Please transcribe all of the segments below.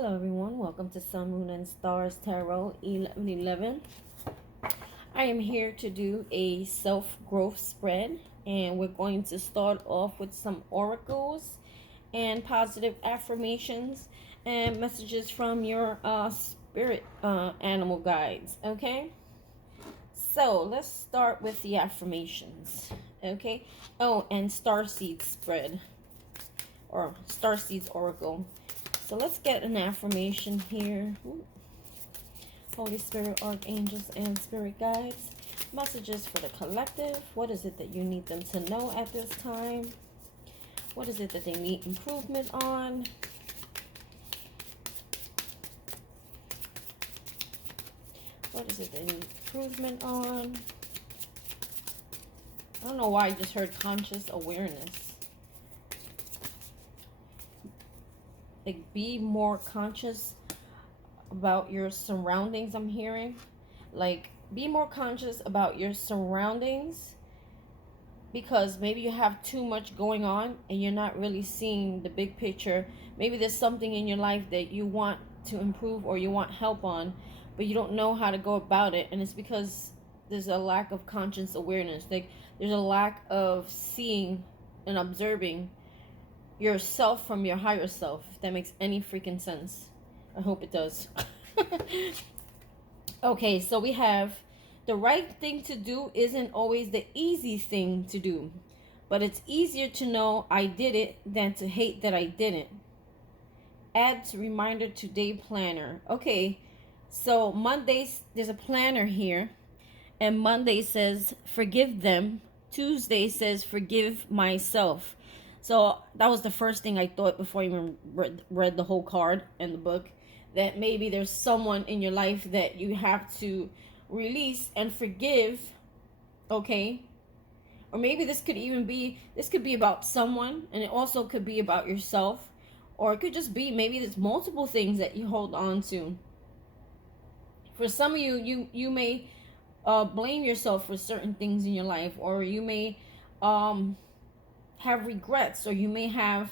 Hello everyone, welcome to Sun, Moon, and Stars Tarot 1111. I am here to do a self-growth spread, and we're going to start off with some oracles and positive affirmations and messages from your spirit animal guides, okay? So let's start with the affirmations, okay? Oh, and starseed spread, or starseeds oracle. So let's get an affirmation here. Ooh. Holy Spirit, Archangels, and Spirit Guides. Messages for the collective. What is it that you need them to know at this time? What is it that they need improvement on? What is it they need improvement on? I don't know why I just heard conscious awareness. Like, be more conscious about your surroundings. I'm hearing, like, be more conscious about your surroundings, because maybe you have too much going on and you're not really seeing the big picture. Maybe there's something in your life that you want to improve or you want help on, but you don't know how to go about it, and it's because there's a lack of conscious awareness. Like, there's a lack of seeing and observing yourself from your higher self, if that makes any freaking sense. I hope it does. Okay, so we have the right thing to do isn't always the easy thing to do, but it's easier to know I did it than to hate that I didn't. Add reminder to day planner. Okay, so Mondays, there's a planner here, and Monday says forgive them. Tuesday says forgive myself. So that was the first thing I thought before I even read the whole card and the book, that maybe there's someone in your life that you have to release and forgive, okay? Or maybe this could be about someone, and it also could be about yourself, or it could just be maybe there's multiple things that you hold on to. For some of you may blame yourself for certain things in your life, or you may have regrets, or you may have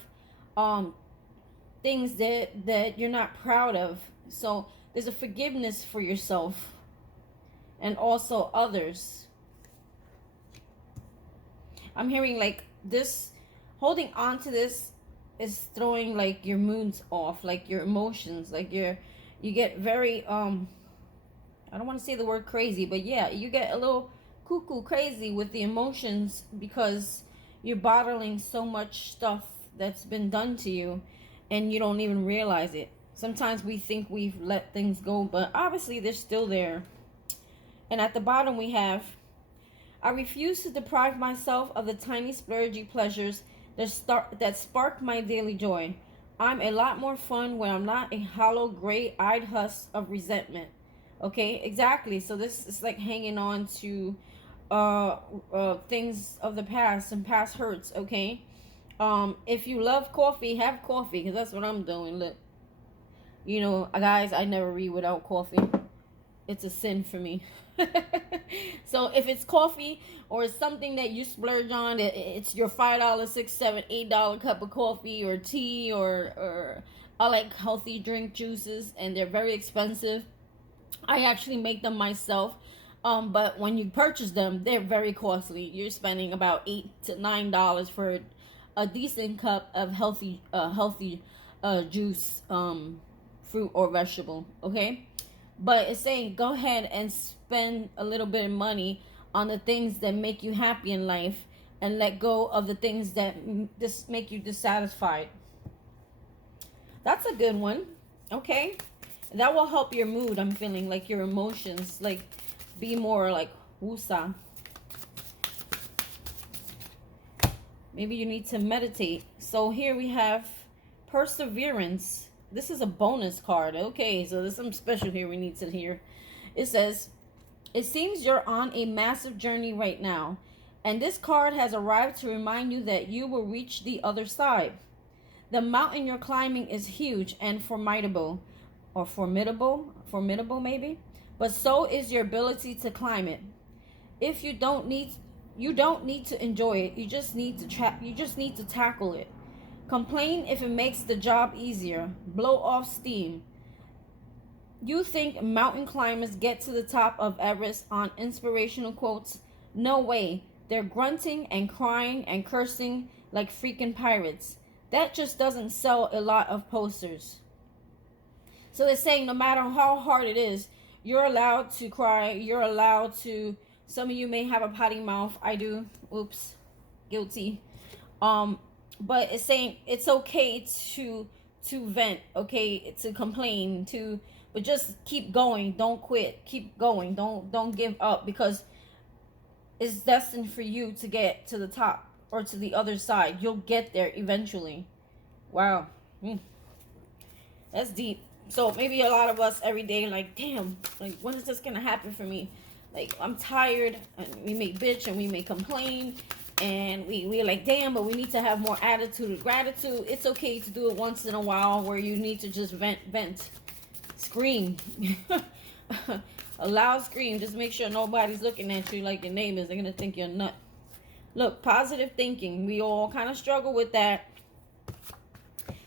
things that you're not proud of. So there's a forgiveness for yourself and also others. I'm hearing like this, holding on to this is throwing like your moods off, like your emotions, like you get very I don't want to say the word crazy, but yeah, you get a little cuckoo crazy with the emotions, because you're bottling so much stuff that's been done to you and you don't even realize it. Sometimes we think we've let things go, but obviously they're still there. And at the bottom we have, I refuse to deprive myself of the tiny splurgy pleasures that spark my daily joy. I'm a lot more fun when I'm not a hollow gray-eyed husk of resentment. Okay, exactly. So this is like hanging on to things of the past and past hurts, okay? If you love coffee, have coffee, because that's what I'm doing. Look, you know, guys, I never read without coffee. It's a sin for me. So if it's coffee or it's something that you splurge on, it's your $5, $6, $7, $8 cup of coffee or tea, or I like healthy drink juices, and they're very expensive. I actually make them myself. But when you purchase them, they're very costly. You're spending about $8 to $9 for a decent cup of healthy juice, fruit or vegetable. Okay, but it's saying go ahead and spend a little bit of money on the things that make you happy in life, and let go of the things that just make you dissatisfied. That's a good one. Okay, that will help your mood. I'm feeling like your emotions, like, be more like wusa. Maybe you need to meditate. So here we have perseverance. This is a bonus card. Okay, so there's something special here we need to hear. It says, it seems you're on a massive journey right now, and this card has arrived to remind you that you will reach the other side. The mountain you're climbing is huge and formidable, or formidable maybe, but so is your ability to climb it. If you don't need to enjoy it, you just need to tackle it. Complain if it makes the job easier. Blow off steam. You think mountain climbers get to the top of Everest on inspirational quotes? No way. They're grunting and crying and cursing like freaking pirates. That just doesn't sell a lot of posters. So they're saying no matter how hard it is, you're allowed to cry. You're allowed to. Some of you may have a potty mouth. I do. Oops. Guilty. But it's saying it's okay to vent, okay, to complain, but just keep going. Don't quit. Keep going. Don't give up, because it's destined for you to get to the top or to the other side. You'll get there eventually. Wow. That's deep. So maybe a lot of us every day, like, damn, like, when is this gonna happen for me? Like, I'm tired, and we may bitch and we may complain, and we're like, damn, but we need to have more attitude and gratitude. It's okay to do it once in a while, where you need to just vent, scream. A loud scream. Just make sure nobody's looking at you like your neighbors. They're gonna think you're a nut. Look, positive thinking. We all kind of struggle with that.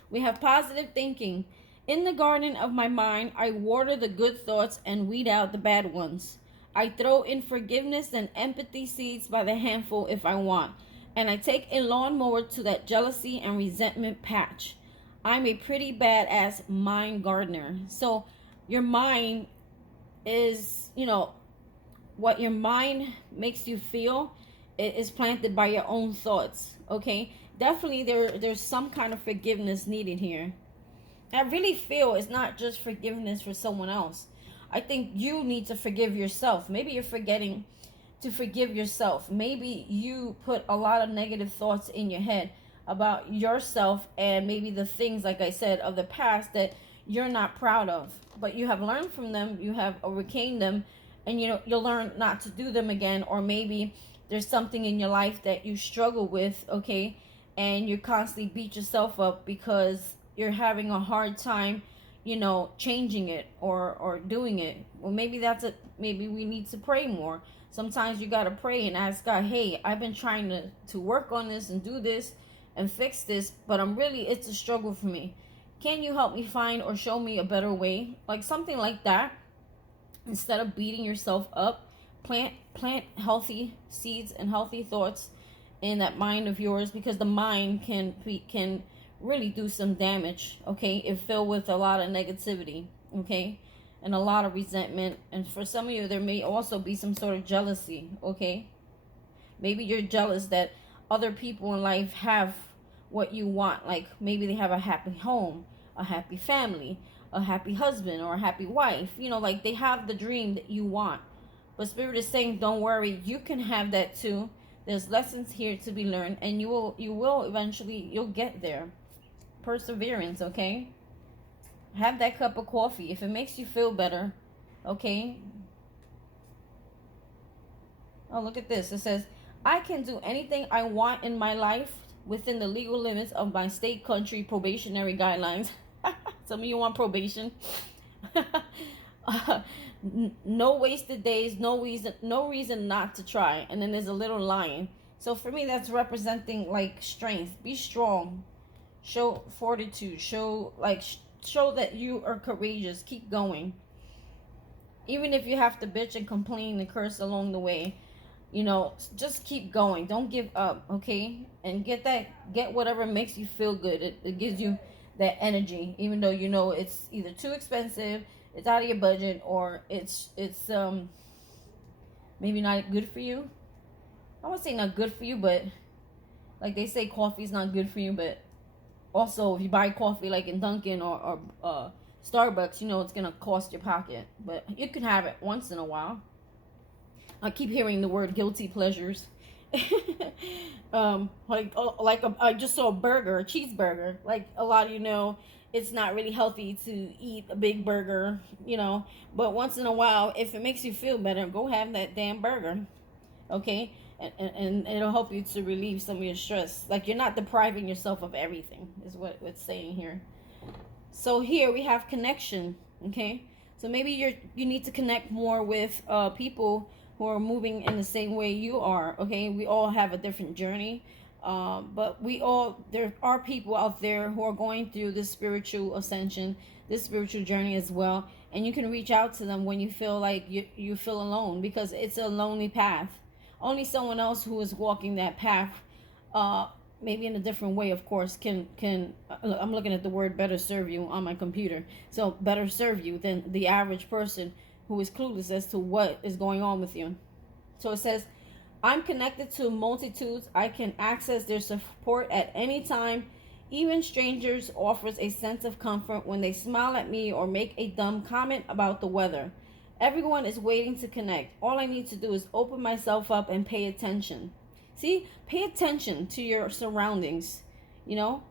We have positive thinking. In the garden of my mind, I water the good thoughts and weed out the bad ones. I throw in forgiveness and empathy seeds by the handful if I want. And I take a lawnmower to that jealousy and resentment patch. I'm a pretty badass mind gardener. So your mind is, what your mind makes you feel, it is planted by your own thoughts. Okay? Definitely there's some kind of forgiveness needed here. I really feel it's not just forgiveness for someone else. I think you need to forgive yourself. Maybe you're forgetting to forgive yourself. Maybe you put a lot of negative thoughts in your head about yourself, and maybe the things, like I said, of the past that you're not proud of. But you have learned from them, you have overcame them, and you'll learn not to do them again. Or maybe there's something in your life that you struggle with, okay, and you constantly beat yourself up because you're having a hard time, changing it or doing it. Well, maybe that's it. Maybe we need to pray more. Sometimes you got to pray and ask God, hey, I've been trying to work on this and do this and fix this, but it's a struggle for me. Can you help me find or show me a better way? Like something like that. Instead of beating yourself up, plant healthy seeds and healthy thoughts in that mind of yours, because the mind can really do some damage, okay, if filled with a lot of negativity, okay, and a lot of resentment. And for some of you, there may also be some sort of jealousy, okay. Maybe you're jealous that other people in life have what you want. Like maybe they have a happy home, a happy family, a happy husband, or a happy wife. Like they have the dream that you want. But Spirit is saying, don't worry, you can have that too. There's lessons here to be learned, and you will eventually, you'll get there. Perseverance, okay? Have that cup of coffee if it makes you feel better, okay? Oh, look at this. It says, I can do anything I want in my life within the legal limits of my state, country, probationary guidelines. Some of you want probation. No wasted days, no reason not to try. And then there's a little lion. So for me, that's representing like strength. Be strong. Show fortitude. Show that you are courageous. Keep going. Even if you have to bitch and complain and curse along the way, just keep going. Don't give up, okay? And get whatever makes you feel good. It gives you that energy, even though it's either too expensive, it's out of your budget, or it's maybe not good for you. I won't say not good for you, but like they say coffee's not good for you, but also if you buy coffee like in Dunkin' or Starbucks, it's gonna cost your pocket. But you can have it once in a while. I keep hearing the word guilty pleasures. I just saw a cheeseburger. Like a lot of it's not really healthy to eat a big burger, but once in a while, if it makes you feel better, go have that damn burger, okay? And it'll help you to relieve some of your stress. Like you're not depriving yourself of everything, is what it's saying here. So here we have connection, okay? So maybe you need to connect more with people who are moving in the same way you are, okay? We all have a different journey. But there are people out there who are going through this spiritual ascension, this spiritual journey as well. And you can reach out to them when you feel like you feel alone, because it's a lonely path. Only someone else who is walking that path, uh, maybe in a different way, of course, can I'm looking at the word better serve you on my computer. So better serve you than the average person who is clueless as to what is going on with you. So it says, I'm connected to multitudes. I can access their support at any time. Even strangers offers a sense of comfort when they smile at me or make a dumb comment about the weather. Everyone is waiting to connect. All I need to do is open myself up and pay attention. See, pay attention to your surroundings. You know,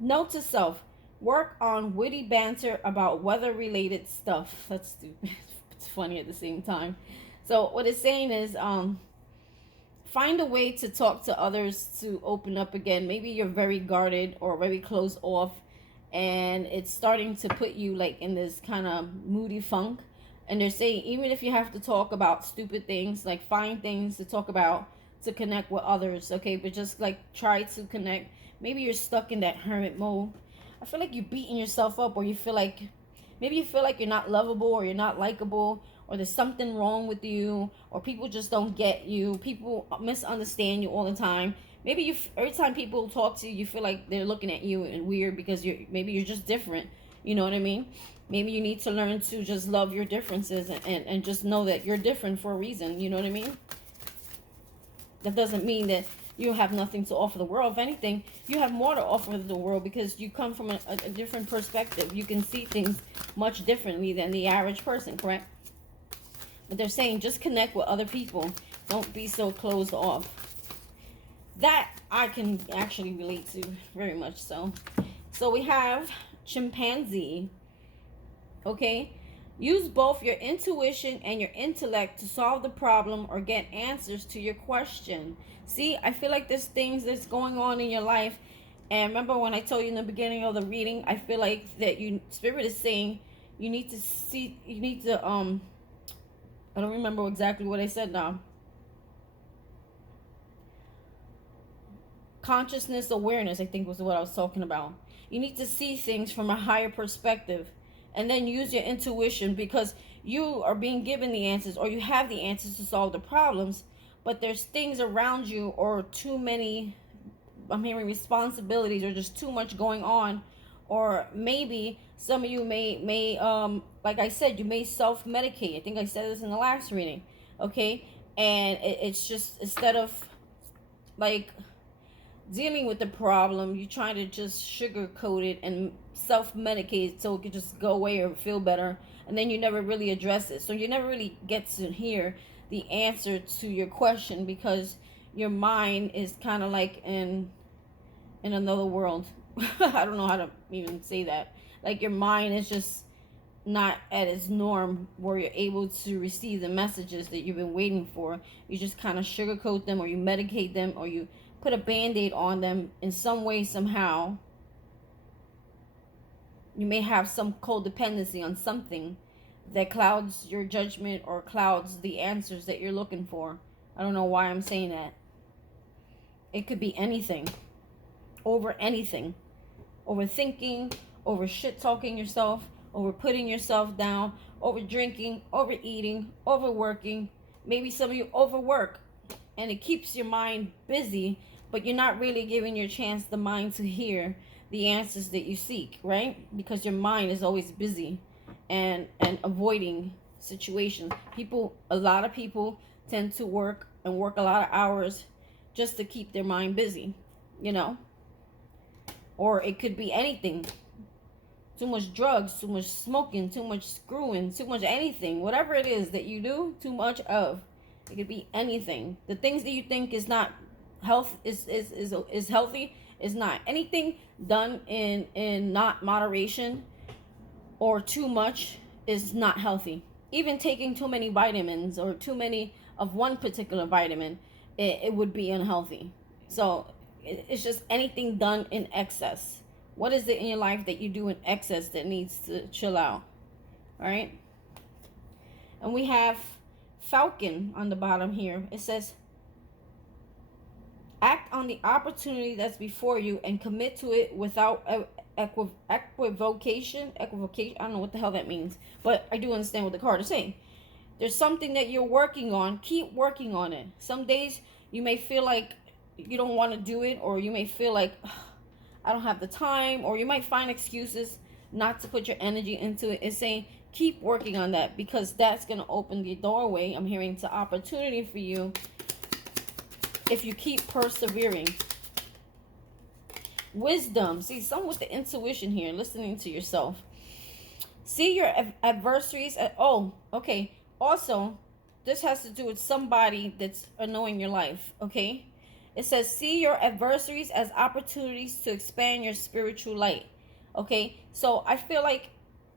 note to self: work on witty banter about weather-related stuff. That's stupid. It's funny at the same time. So what it's saying is, find a way to talk to others to open up again. Maybe you're very guarded or very closed off, and it's starting to put you like in this kind of moody funk. And they're saying, even if you have to talk about stupid things, like find things to talk about to connect with others, okay? But just like try to connect. Maybe you're stuck in that hermit mode. I feel like you're beating yourself up, or you feel like maybe you feel like you're not lovable or you're not likable, or there's something wrong with you, or people just don't get you. People misunderstand you all the time. Maybe every time people talk to you, you feel like they're looking at you and weird because you're just different. You know what I mean? Maybe you need to learn to just love your differences and just know that you're different for a reason. You know what I mean? That doesn't mean that you have nothing to offer the world. If anything, you have more to offer the world because you come from a different perspective. You can see things much differently than the average person, correct? But they're saying just connect with other people. Don't be so closed off. That I can actually relate to very much so. So we have chimpanzee. Okay? Use both your intuition and your intellect to solve the problem or get answers to your question. See, I feel like there's things that's going on in your life. And remember when I told you in the beginning of the reading, I feel like that Spirit is saying you need to I don't remember exactly what I said now. Consciousness awareness, I think, was what I was talking about. You need to see things from a higher perspective and then use your intuition, because you are being given the answers, or you have the answers to solve the problems, but there's things around you, or too many, I'm hearing responsibilities, or just too much going on. Or maybe some of you may like I said, you may self-medicate. I think I said this in the last reading, okay? And it's just, instead of like dealing with the problem, you're trying to just sugarcoat it and self-medicate so it could just go away or feel better, and then you never really address it. So you never really get to hear the answer to your question, because your mind is kind of like in another world. I don't know how to even say that. Like your mind is just not at its norm where you're able to receive the messages that you've been waiting for. You just kind of sugarcoat them, or you medicate them, or you put a band-aid on them in some way, somehow. You may have some codependency on something that clouds your judgment or clouds the answers that you're looking for. I don't know why I'm saying that. It could be anything. Over anything. Overthinking, over shit-talking yourself, over putting yourself down, over drinking, overeating, overworking. Maybe some of you overwork, and it keeps your mind busy, but you're not really giving the mind to hear the answers that you seek, right? Because your mind is always busy and avoiding situations. A lot of people tend to work a lot of hours just to keep their mind busy, you know? Or it could be anything. Too much drugs, too much smoking, too much screwing, too much anything. Whatever it is that you do too much of. It could be anything. The things that you think is not is healthy is not. Anything done in not moderation or too much is not healthy. Even taking too many vitamins or too many of one particular vitamin, it would be unhealthy. So it's just anything done in excess. What is it in your life that you do in excess that needs to chill out? All right. And we have Falcon on the bottom here. It says, Act on the opportunity that's before you and commit to it without equivocation. Equivocation. I don't know what the hell that means, but I do understand what the card is saying. There's something that you're working on. Keep working on it. Some days you may feel like you don't want to do it, or you may feel like I don't have the time, or you might find excuses not to put your energy into it. It's saying keep working on that, because that's going to open the doorway, I'm hearing, to opportunity for you if you keep persevering. Wisdom. See, some with the intuition here, listening to yourself. See your adversaries at, oh, okay. Also, this has to do with somebody that's annoying your life, okay? It says, see your adversaries as opportunities to expand your spiritual light, okay? So I feel like,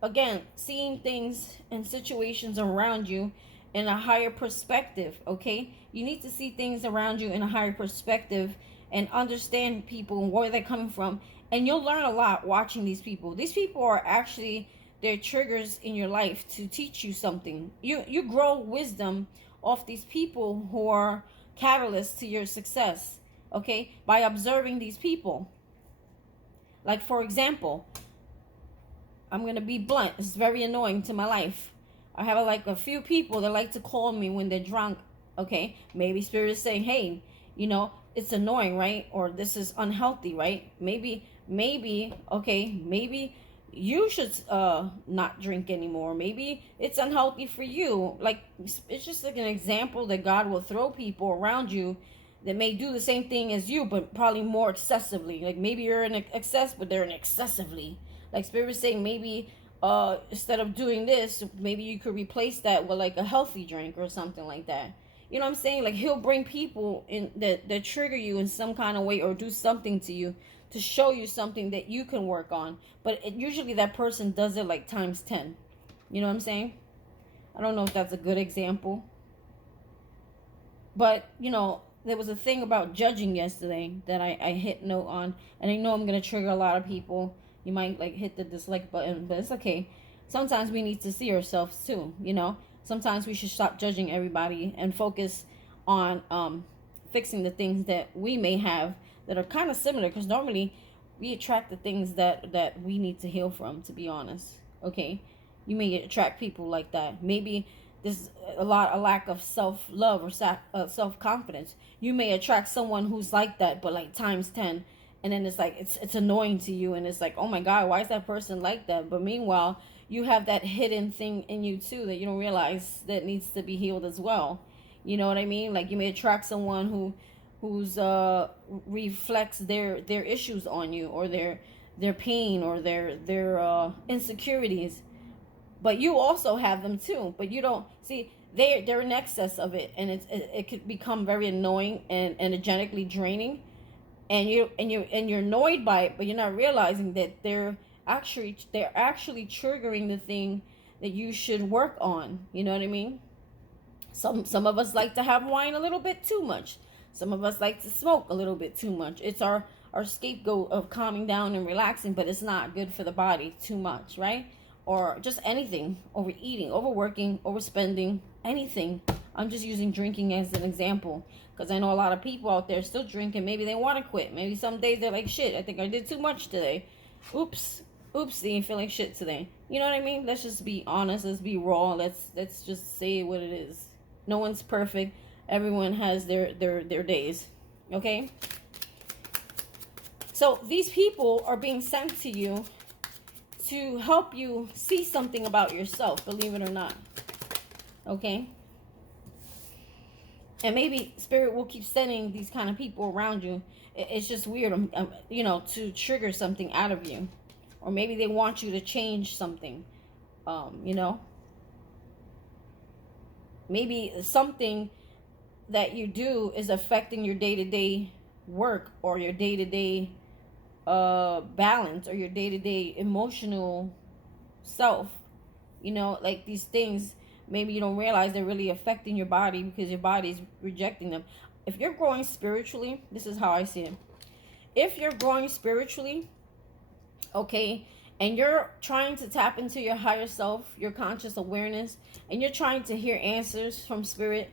again, seeing things and situations around you in a higher perspective, okay? You need to see things around you in a higher perspective and understand people and where they're coming from. And you'll learn a lot watching these people. These people are actually, they're triggers in your life to teach you something. You grow wisdom off these people who are catalysts to your success, okay? By observing these people. Like, for example, I'm going to be blunt. It's very annoying to my life. I have like a few people that like to call me when they're drunk, okay? Maybe Spirit is saying, hey, you know, it's annoying, right? Or this is unhealthy, right? Maybe, okay, maybe you should not drink anymore. Maybe it's unhealthy for you. Like, it's just like an example that God will throw people around you that may do the same thing as you, but probably more excessively. Like, maybe you're in excess, but they're in excessively. Like, Spirit is saying, maybe instead of doing this, maybe you could replace that with like a healthy drink or something like that. You know what I'm saying? Like, he'll bring people in that trigger you in some kind of way, or do something to you to show you something that you can work on. But usually that person does it like times 10. You know what I'm saying? I don't know if that's a good example. But, you know, there was a thing about judging yesterday that I hit note on. And I know I'm going to trigger a lot of people. You might like hit the dislike button, but it's okay. Sometimes we need to see ourselves too, you know? Sometimes we should stop judging everybody and focus on fixing the things that we may have that are kind of similar, because normally we attract the things that we need to heal from, to be honest, okay? You may attract people like that. Maybe there's a lack of self-love or self-confidence. You may attract someone who's like that, but like times 10. And then it's like, it's annoying to you, and it's like, oh my God, why is that person like that? But meanwhile, you have that hidden thing in you too that you don't realize that needs to be healed as well. You know what I mean? Like, you may attract someone who's reflects their issues on you, or their pain, or their insecurities. But you also have them too, but you don't see. They're in excess of it, and it could become very annoying and energetically draining. And you're annoyed by it, but you're not realizing that they're actually triggering the thing that you should work on. You know what I mean? Some of us like to have wine a little bit too much. Some of us like to smoke a little bit too much. It's our scapegoat of calming down and relaxing, but it's not good for the body too much, right? Or just anything, overeating, overworking, overspending, anything. I'm just using drinking as an example, because I know a lot of people out there still drinking. Maybe they want to quit. Maybe some days they're like, shit, I think I did too much today. Oops, they ain't feeling shit today. You know what I mean? Let's just be honest. Let's be raw. Let's just say what it is. No one's perfect. Everyone has their days. Okay? So these people are being sent to you to help you see something about yourself, believe it or not. Okay? And maybe Spirit will keep sending these kind of people around you. It's just weird, you know, to trigger something out of you. Or maybe they want you to change something, you know. Maybe something that you do is affecting your day-to-day work, or your day-to-day balance, or your day-to-day emotional self. You know, like these things, maybe you don't realize they're really affecting your body because your body's rejecting them. If you're growing spiritually, this is how I see it. If you're growing spiritually, okay, and you're trying to tap into your higher self, your conscious awareness, and you're trying to hear answers from Spirit,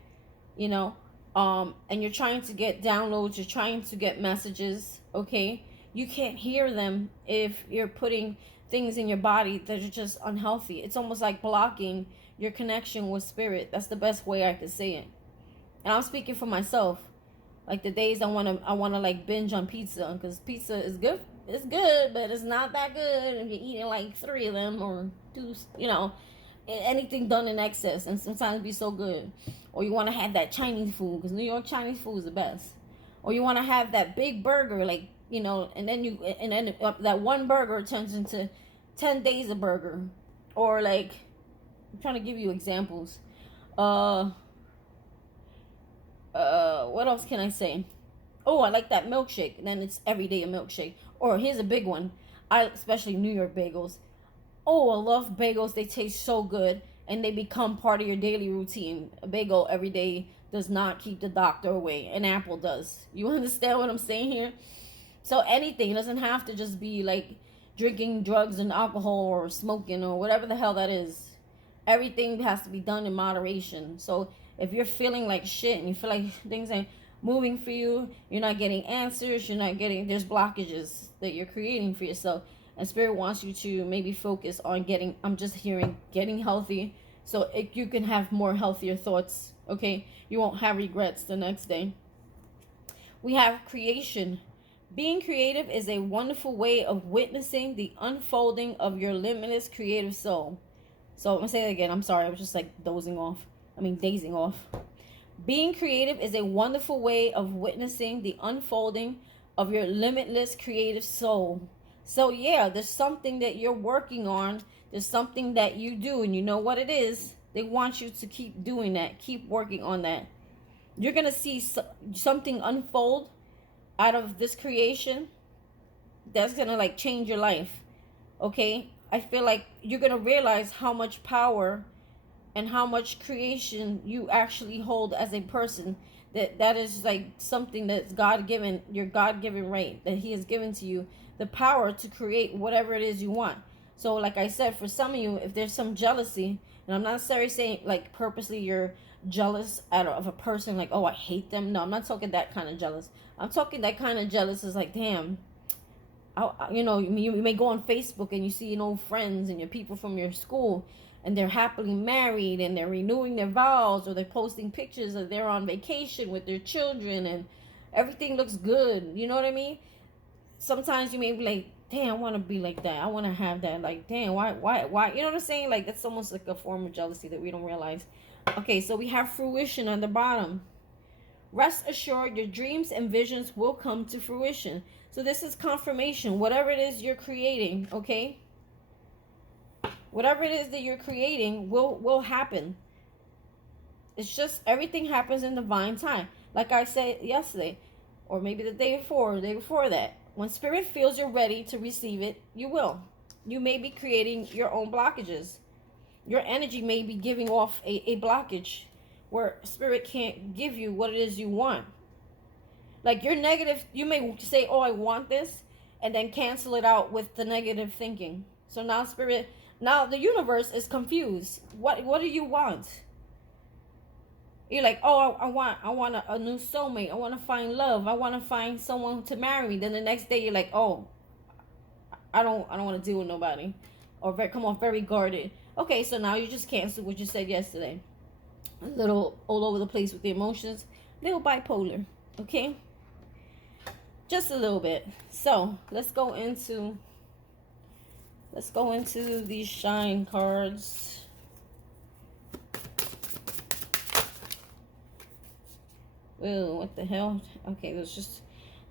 you know, and you're trying to get downloads, you're trying to get messages, okay? You can't hear them if you're putting things in your body that are just unhealthy. It's almost like blocking your connection with spirit. That's the best way I could say it. And I'm speaking for myself. Like the days I wanna like binge on pizza, because pizza is good. It's good, but it's not that good if you're eating like 3 of them or 2. Anything done in excess, and sometimes be so good. Or you want to have that Chinese food, because New York Chinese food is the best. Or you want to have that big burger, like, and then that one burger turns into 10 days of burger. Or like, I'm trying to give you examples. What else can I say? Oh, I like that milkshake. And then it's every day a milkshake. Or here's a big one. Especially New York bagels. Oh, I love bagels. They taste so good. And they become part of your daily routine. A bagel every day does not keep the doctor away. An apple does. You understand what I'm saying here? So anything. It doesn't have to just be like drinking drugs and alcohol or smoking or whatever the hell that is. Everything has to be done in moderation. So if you're feeling like shit and you feel like things ain't moving for you, you're not getting answers, there's blockages that you're creating for yourself. And Spirit wants you to maybe focus on getting healthy, so you can have more healthier thoughts, okay? You won't have regrets the next day. We have creation. Being creative is a wonderful way of witnessing the unfolding of your limitless creative soul. So I'm going to say that again. I'm sorry. I was just like dazing off. Being creative is a wonderful way of witnessing the unfolding of your limitless creative soul. So yeah, there's something that you're working on. There's something that you do, and you know what it is. They want you to keep doing that. Keep working on that. You're going to see something unfold out of this creation that's going to like change your life. Okay? I feel like you're going to realize how much power and how much creation you actually hold as a person. That is like something that's God-given, your God-given right that He has given to you, the power to create whatever it is you want. So like I said, for some of you, if there's some jealousy, and I'm not necessarily saying like purposely you're jealous of a person, like, oh, I hate them. No, I'm not talking that kind of jealous. I'm talking that kind of jealous is like, damn, you may go on Facebook and you see old friends and your people from your school, and they're happily married and they're renewing their vows, or they're posting pictures of they're on vacation with their children and everything looks good. You know what I mean? Sometimes you may be like, damn, I want to be like that. I want to have that. Like, damn, why? You know what I'm saying? Like, that's almost like a form of jealousy that we don't realize. Okay, so we have fruition on the bottom. Rest assured, your dreams and visions will come to fruition. So this is confirmation. Whatever it is you're creating, okay? Whatever it is that you're creating will happen. It's just everything happens in divine time. Like I said yesterday, or maybe the day before that. When Spirit feels you're ready to receive it, you will. You may be creating your own blockages. Your energy may be giving off a blockage where Spirit can't give you what it is you want. Like you're negative, you may say, oh, I want this, and then cancel it out with the negative thinking. So now the universe is confused. What do you want? You're like, oh, I want a new soulmate. I want to find love. I want to find someone to marry me. Then the next day you're like, oh, I don't want to deal with nobody, or come off very guarded. Okay, so now you just canceled what you said yesterday. A little all over the place with the emotions, little bipolar. Okay, just a little bit. So let's go into these shine cards. Ew, what the hell? Okay, let's just...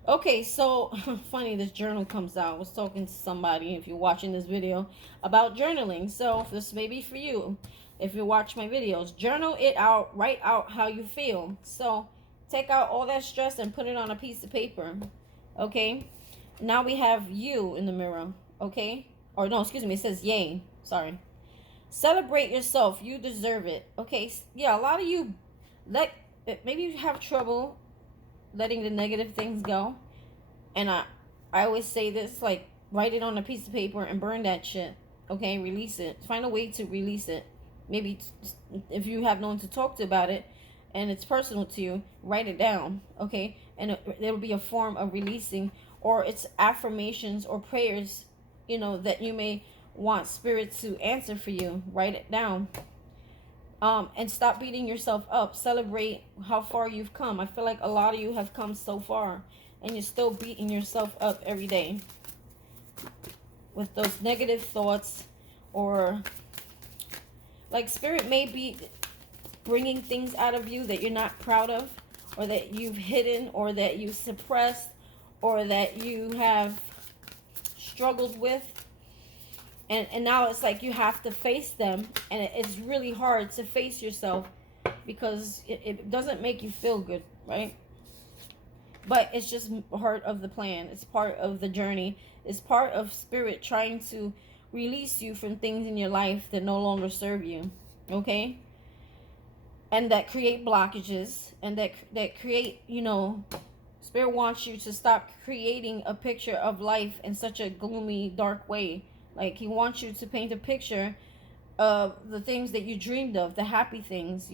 Okay, so, funny, this journal comes out. I was talking to somebody, if you're watching this video, about journaling. So, this may be for you. If you watch my videos, journal it out, write out how you feel. So, take out all that stress and put it on a piece of paper. Okay? Now we have you in the mirror. Okay? Or, no, excuse me, it says yay. Sorry. Celebrate yourself. You deserve it. Okay? Yeah, a lot of you maybe you have trouble letting the negative things go, and I always say this, like, write it on a piece of paper and burn that shit. Okay, release it. Find a way to release it. Maybe if you have no one to talk to about it, and it's personal to you, write it down, okay? And it'll be a form of releasing, or it's affirmations or prayers, that you may want spirit to answer for you. Write it down. And stop beating yourself up. Celebrate how far you've come. I feel like a lot of you have come so far, and you're still beating yourself up every day with those negative thoughts, or like spirit may be bringing things out of you that you're not proud of, or that you've hidden, or that you suppressed, or that you have struggled with. And now it's like you have to face them, and it's really hard to face yourself because it doesn't make you feel good, right? But it's just part of the plan. It's part of the journey. It's part of spirit trying to release you from things in your life that no longer serve you, okay? And that create blockages, and that create, spirit wants you to stop creating a picture of life in such a gloomy, dark way. Like, he wants you to paint a picture of the things that you dreamed of, the happy things.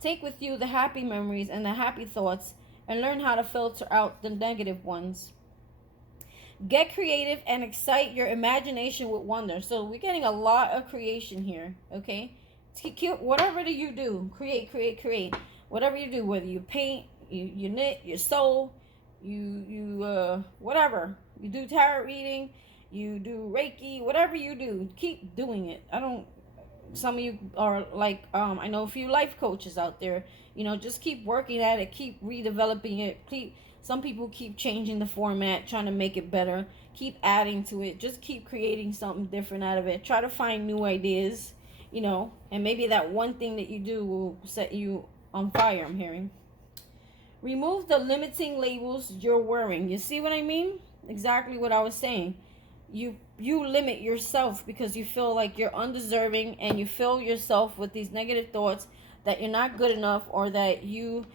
Take with you the happy memories and the happy thoughts, and learn how to filter out the negative ones. Get creative and excite your imagination with wonder. So we're getting a lot of creation here, okay? Whatever do you do, create. Whatever you do, whether you paint, you knit, you sew, you whatever. You do tarot reading, you do Reiki, whatever you do, keep doing it. Some of you are like, I know a few life coaches out there, just keep working at it, keep redeveloping it, some people keep changing the format, trying to make it better, keep adding to it, just keep creating something different out of it, try to find new ideas, and maybe that one thing that you do will set you on fire, I'm hearing. Remove the limiting labels you're wearing. You see what I mean? Exactly what I was saying. You limit yourself because you feel like you're undeserving, and you fill yourself with these negative thoughts that you're not good enough, or that you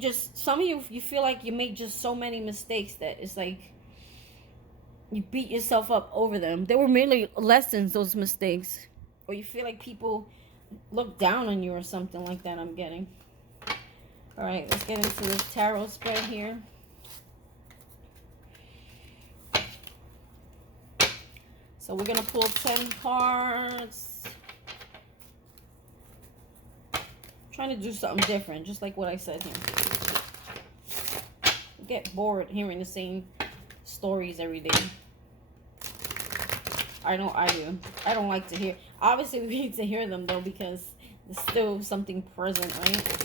just, some of you feel like you make just so many mistakes that it's like you beat yourself up over them. They were merely lessons, those mistakes. Or you feel like people look down on you or something like that, I'm getting. All right, let's get into this tarot spread here. So we're going to pull 10 cards. I'm trying to do something different, just like what I said here. I get bored hearing the same stories every day. I know I do. I don't like to hear. Obviously, we need to hear them, though, because there's still something present, right?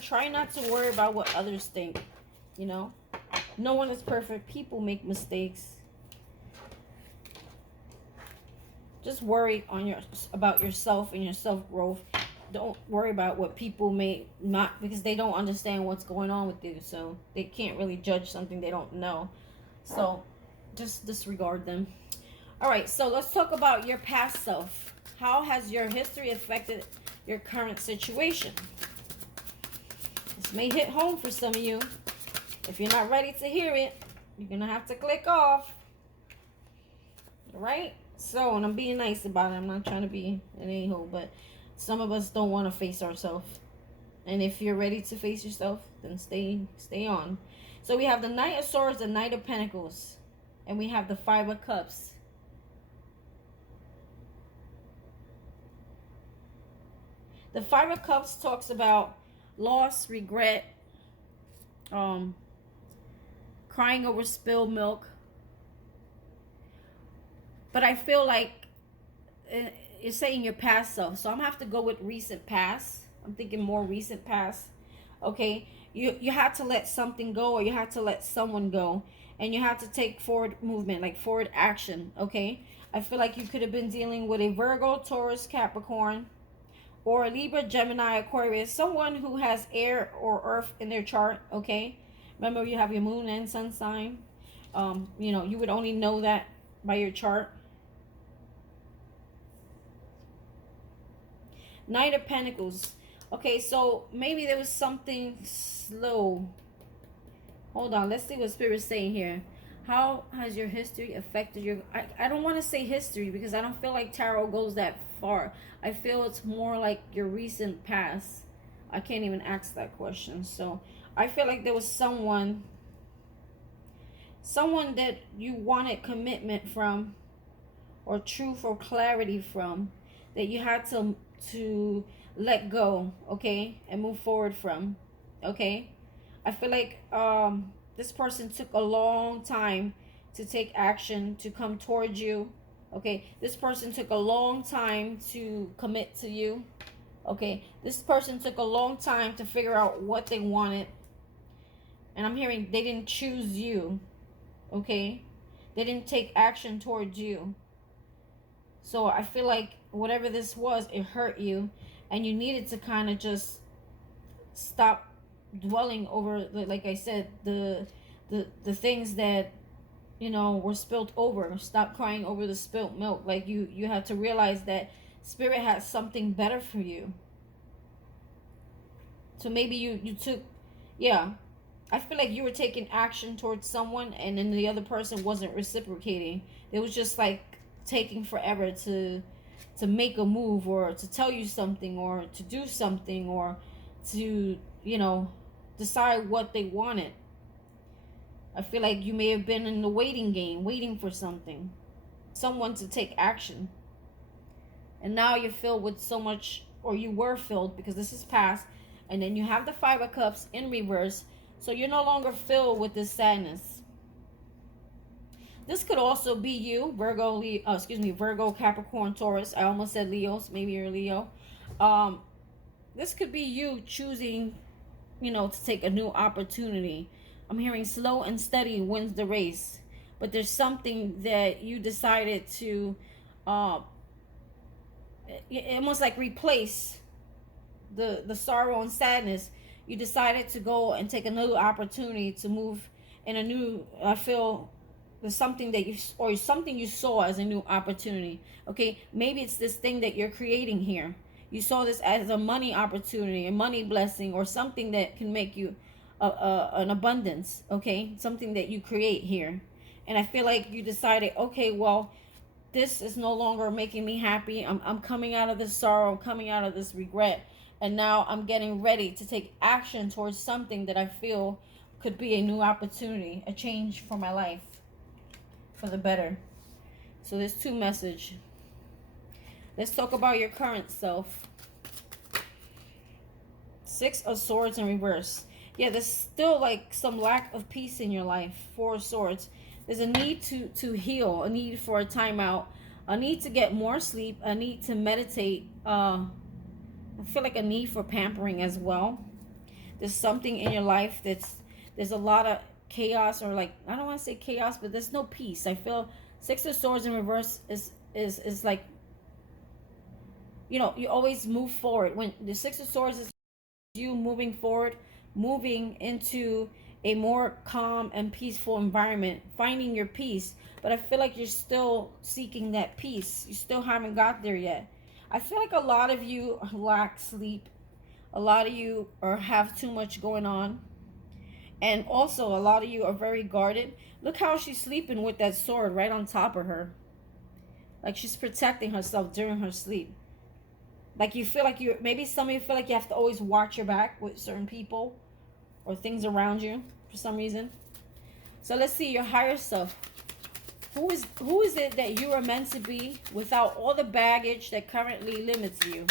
Try not to worry about what others think. No one is perfect. People make mistakes. Just worry about yourself and your self-growth. Don't worry about what people may not, because they don't understand what's going on with you, so they can't really judge something they don't know. So just disregard them. All right, so let's talk about your past self. How has your history affected your current situation? This may hit home for some of you. If you're not ready to hear it, you're going to have to click off. All right? So, and I'm being nice about it. I'm not trying to be an a-hole, but some of us don't want to face ourselves. And if you're ready to face yourself, then stay on. So we have the Knight of Swords, the Knight of Pentacles, and we have the Five of Cups. The Five of Cups talks about loss, regret, crying over spilled milk. But I feel like you're saying your past self. So I'm going to have to go with recent past. I'm thinking more recent past. Okay? You had to let something go, or you had to let someone go. And you had to take forward movement, like forward action. Okay? I feel like you could have been dealing with a Virgo, Taurus, Capricorn, or a Libra, Gemini, Aquarius. Someone who has air or earth in their chart. Okay? Remember, you have your moon and sun sign. You would only know that by your chart. Knight of Pentacles. Okay, so maybe there was something slow. Hold on, let's see what Spirit's saying here. How has your history affected your... I don't want to say history because I don't feel like tarot goes that far. I feel it's more like your recent past. I can't even ask that question. So I feel like there was someone that you wanted commitment from, or truth or clarity from, that you had to let go, okay, and move forward from, okay. I feel like this person took a long time to take action, to come towards you, okay. This person took a long time to commit to you, okay. This person took a long time to figure out what they wanted, and I'm hearing they didn't choose you, okay. They didn't take action towards you. So I feel like whatever this was, it hurt you, and you needed to kind of just stop dwelling over like I said, the things that, you know, were spilt over. Stop crying over the spilt milk. Like you had to realize that spirit has something better for you. So maybe you took, yeah, I feel like you were taking action towards someone, and then the other person wasn't reciprocating. It was just like taking forever to make a move, or to tell you something, or to do something, or to, you know, decide what they wanted. I feel like you may have been in the waiting game, waiting for someone to take action. And now you're filled with so much, or you were filled, because this is past. And then you have the Five of Cups in reverse. So you're no longer filled with this sadness. This could also be you, Virgo, Virgo, Capricorn, Taurus. I almost said Leos. Maybe you're Leo. This could be you choosing, you know, to take a new opportunity. I'm hearing slow and steady wins the race. But there's something that you decided to almost like replace the sorrow and sadness. You decided to go and take another opportunity to move in a new, I feel there's something that something you saw as a new opportunity. Okay, maybe it's this thing that you're creating here. You saw this as a money opportunity, a money blessing, or something that can make you an abundance. Okay, something that you create here. And I feel like you decided, okay, well, this is no longer making me happy. I'm coming out of this sorrow, coming out of this regret, and now I'm getting ready to take action towards something that I feel could be a new opportunity, a change for my life, for the better. So there's two messages. Let's talk about your current self. Six of Swords in reverse. Yeah, there's still like some lack of peace in your life. Four of Swords. There's a need to heal, a need for a timeout, a need to get more sleep, a need to meditate. I feel like a need for pampering as well. There's something in your life there's a lot of chaos, or like, I don't want to say chaos, but there's no peace. I feel Six of Swords in reverse is like, you know, you always move forward. When the Six of Swords is you moving forward, moving into a more calm and peaceful environment, finding your peace. But I feel like you're still seeking that peace. You still haven't got there yet. I feel like a lot of you lack sleep. A lot of you have too much going on. And also a lot of you are very guarded. Look how she's sleeping with that sword right on top of her. Like she's protecting herself during her sleep. Like you feel like maybe some of you feel like you have to always watch your back with certain people or things around you for some reason. So let's see your higher self. Who is it that you are meant to be without all the baggage that currently limits you?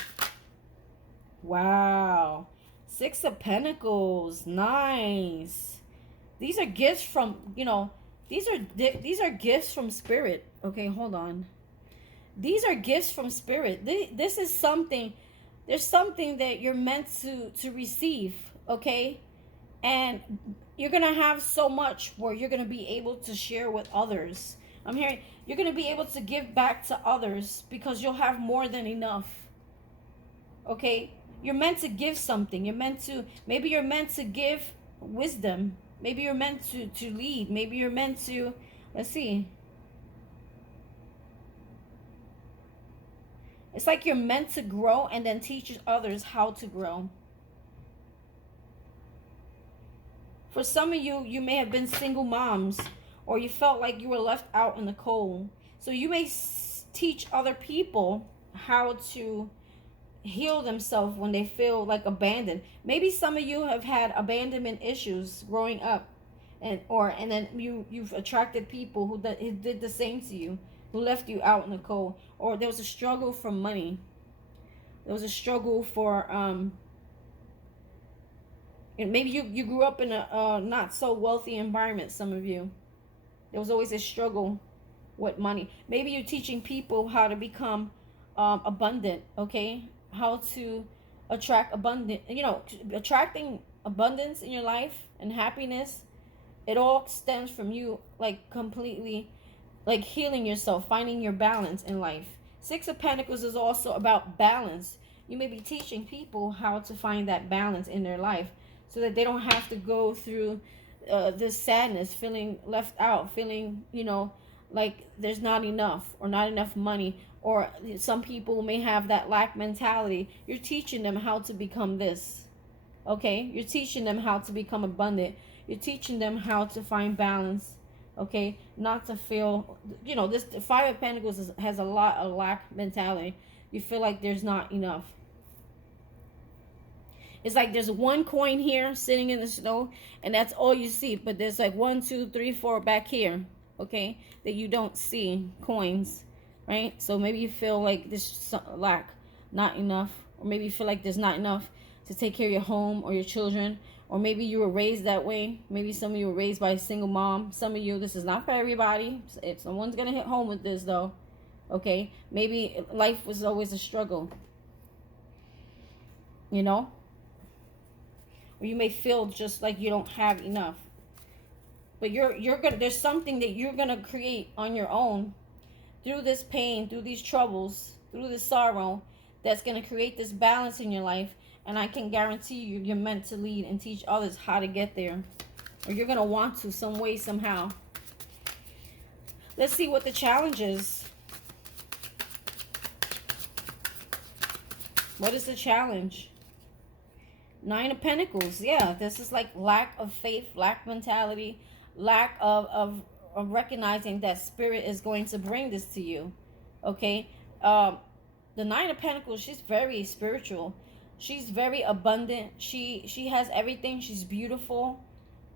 Wow. Six of Pentacles. Nice. These are gifts from, you know, these are gifts from spirit. Okay, hold on. These are gifts from spirit. This is something, there's something that you're meant to receive, okay? And you're going to have so much where you're going to be able to share with others. I'm hearing you're going to be able to give back to others because you'll have more than enough, okay? You're meant to give something. Maybe you're meant to give wisdom. Maybe you're meant to lead. Maybe you're meant to, let's see. It's like you're meant to grow and then teach others how to grow. For some of you, you may have been single moms, or you felt like you were left out in the cold. So you may teach other people how to heal themselves when they feel like abandoned. Maybe some of you have had abandonment issues growing up, and then you've attracted people who did the same to you, who left you out in the cold. Or there was a struggle for money. There was a struggle for and maybe you grew up in a not so wealthy environment. Some of you, there was always a struggle with money. Maybe you're teaching people how to become abundant. Okay, how to attract abundant, attracting abundance in your life and happiness. It all stems from you, like, completely, like, healing yourself, finding your balance in life. Six of Pentacles is also about balance. You may be teaching people how to find that balance in their life, so that they don't have to go through this sadness, feeling left out, feeling, like there's not enough, or not enough money. Or some people may have that lack mentality. You're teaching them how to become this. Okay? You're teaching them how to become abundant. You're teaching them how to find balance. Okay? Not to feel, this Five of Pentacles has a lot of lack mentality. You feel like there's not enough. It's like there's one coin here sitting in the snow, and that's all you see. But there's like 1, 2, 3, 4 back here, okay, that you don't see coins, right? So maybe you feel like there's lack, not enough. Or maybe you feel like there's not enough to take care of your home or your children. Or maybe you were raised that way. Maybe some of you were raised by a single mom. Some of you, this is not for everybody. If someone's going to hit home with this, though, okay? Maybe life was always a struggle, or you may feel just like you don't have enough. But there's something that you're gonna create on your own through this pain, through these troubles, through this sorrow, that's gonna create this balance in your life. And I can guarantee you're meant to lead and teach others how to get there. Or you're gonna want to, some way, somehow. Let's see what the challenge is. What is the challenge? Nine of Pentacles. Yeah, this is like lack of faith, lack mentality, lack of recognizing that spirit is going to bring this to you. Okay? The Nine of Pentacles, she's very spiritual. She's very abundant. She has everything. She's beautiful.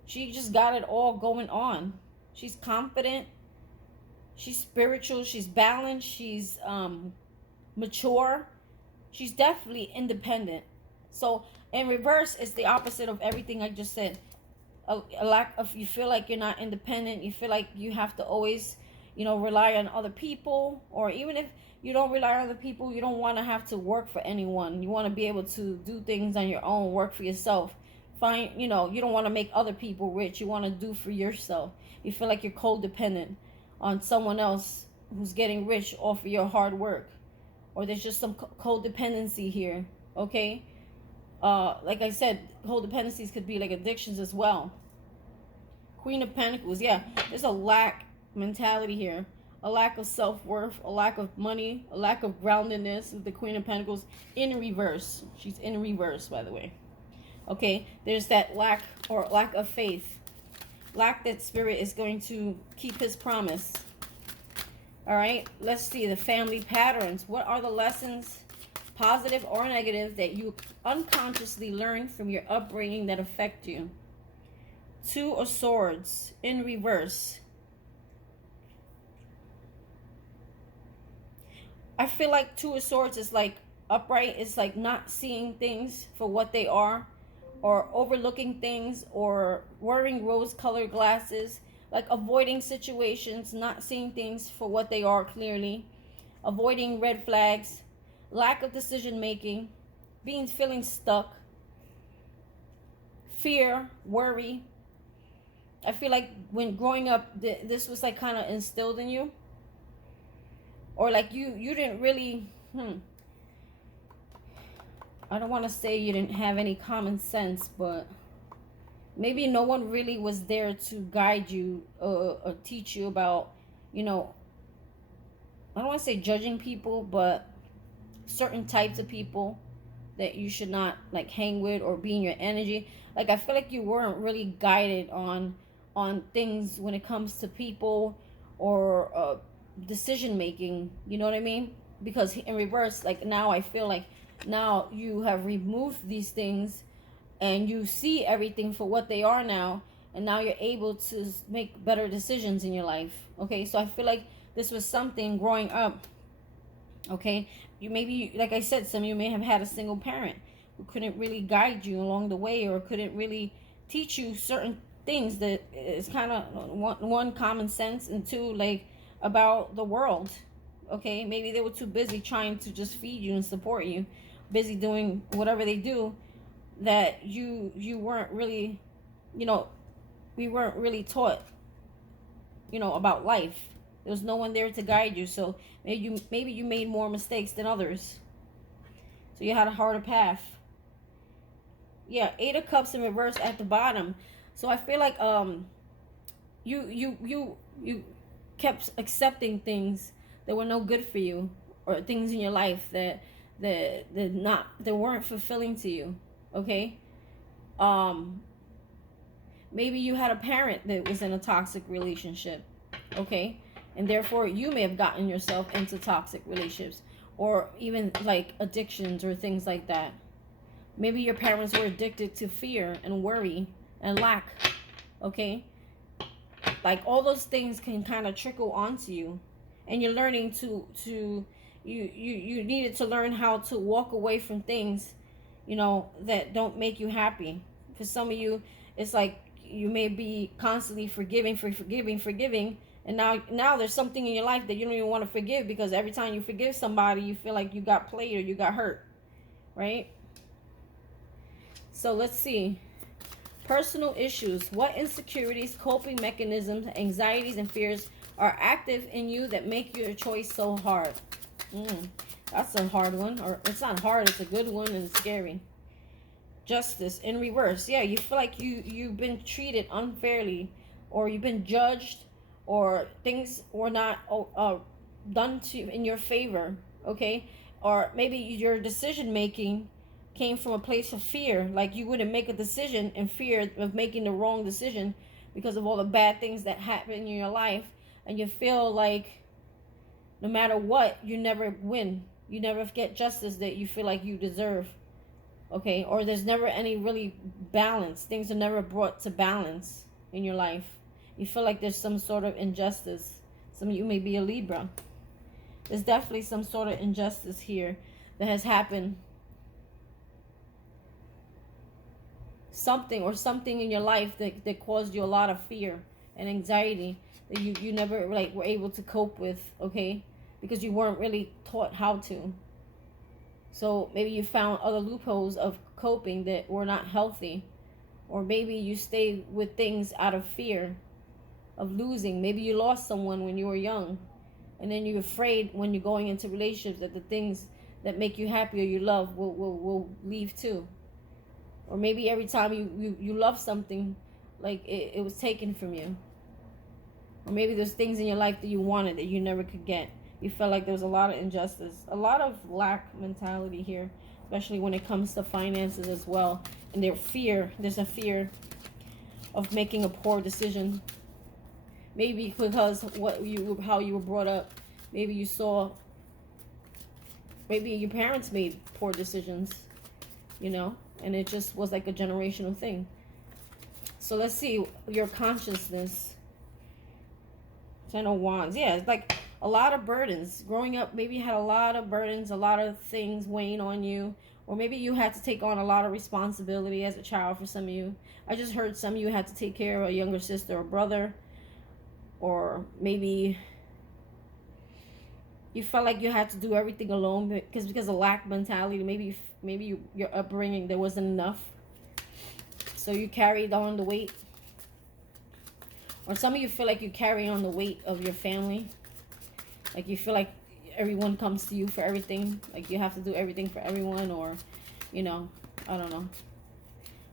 She just got it all going on. She's confident. She's spiritual. She's balanced. She's mature. She's definitely independent. So in reverse, it's the opposite of everything I just said. A lack of, you feel like you're not independent. You feel like you have to always, rely on other people. Or even if you don't rely on other people, you don't want to have to work for anyone. You want to be able to do things on your own, work for yourself. You don't want to make other people rich. You want to do for yourself. You feel like you're codependent on someone else who's getting rich off of your hard work. Or there's just some codependency here, okay? Like I said, codependencies could be like addictions as well. Queen of Pentacles, yeah. There's a lack mentality here. A lack of self-worth, a lack of money, a lack of groundedness with the Queen of Pentacles in reverse. She's in reverse, by the way. Okay, there's that lack of faith. Lack that spirit is going to keep his promise. All right, let's see the family patterns. What are the lessons, positive or negative, that you unconsciously learn from your upbringing that affect you? Two of Swords in reverse. I feel like Two of Swords is like upright. It's like not seeing things for what they are, or overlooking things, or wearing rose-colored glasses, like avoiding situations, not seeing things for what they are clearly, avoiding red flags, lack of decision-making, feeling stuck, fear, worry. I feel like when growing up, this was like kind of instilled in you. Or like you didn't really, I don't want to say you didn't have any common sense, but maybe no one really was there to guide you or teach you about, I don't want to say judging people, but certain types of people that you should not like hang with or be in your energy. Like I feel like you weren't really guided on on things when it comes to people or decision making. You know what I mean? Because in reverse, like now I feel like now you have removed these things and you see everything for what they are now, and now you're able to make better decisions in your life. Okay, so I feel like this was something growing up. Okay, you maybe, like I said, some of you may have had a single parent who couldn't really guide you along the way, or couldn't really teach you certain things that is kind of one common sense, and two, like, about the world. Okay, maybe they were too busy trying to just feed you and support you, busy doing whatever they do, that you weren't really, you know, we weren't really taught, you know, about life. There was no one there to guide you, so maybe you made more mistakes than others, so you had a harder path. Yeah, 8 of Cups in reverse at the bottom. So I feel like you kept accepting things that were no good for you, or things in your life that weren't fulfilling to you. Okay, maybe you had a parent that was in a toxic relationship. Okay, and therefore you may have gotten yourself into toxic relationships, or even like addictions or things like that. Maybe your parents were addicted to fear and worry and lack. Okay, like all those things can kind of trickle onto you, and you're learning to you needed to learn how to walk away from things, you know, that don't make you happy. For some of you, it's like you may be constantly forgiving, and now there's something in your life that you don't even want to forgive, because every time you forgive somebody, you feel like you got played or you got hurt, right? So let's see. Personal issues. What insecurities, coping mechanisms, anxieties, and fears are active in you that make your choice so hard? That's a hard one. Or it's not hard, it's a good one, and it's scary. Justice in reverse. Yeah, you feel like you've been treated unfairly, or you've been judged, or things were not done to in your favor. Okay, or maybe your decision making came from a place of fear, like you wouldn't make a decision in fear of making the wrong decision because of all the bad things that happen in your life, and you feel like no matter what, you never win, you never get justice that you feel like you deserve. Okay, or there's never any really balance, things are never brought to balance in your life. You feel like there's some sort of injustice. Some of you may be a Libra. There's definitely some sort of injustice here that has happened. Something in your life that caused you a lot of fear and anxiety that you never like were able to cope with. Okay, because you weren't really taught how to. So maybe you found other loopholes of coping that were not healthy, or maybe you stayed with things out of fear of losing. Maybe you lost someone when you were young, and then you're afraid when you're going into relationships that the things that make you happy or you love will leave too. Or maybe every time you love something, like it was taken from you. Or maybe there's things in your life that you wanted that you never could get. You felt like there was a lot of injustice, a lot of lack mentality here, especially when it comes to finances as well. And there's a fear of making a poor decision. Maybe because how you were brought up. Maybe your parents made poor decisions, you know, and it just was like a generational thing. So let's see your consciousness. Ten of Wands. Yeah, it's like a lot of burdens. Growing up, maybe you had a lot of burdens, a lot of things weighing on you. Or maybe you had to take on a lot of responsibility as a child for some of you. I just heard some of you had to take care of a younger sister or brother. Or maybe you felt like you had to do everything alone because of lack mentality. Maybe your upbringing, there wasn't enough. So you carried on the weight. Or some of you feel like you carry on the weight of your family. Like you feel like everyone comes to you for everything. Like you have to do everything for everyone, or, you know, I don't know,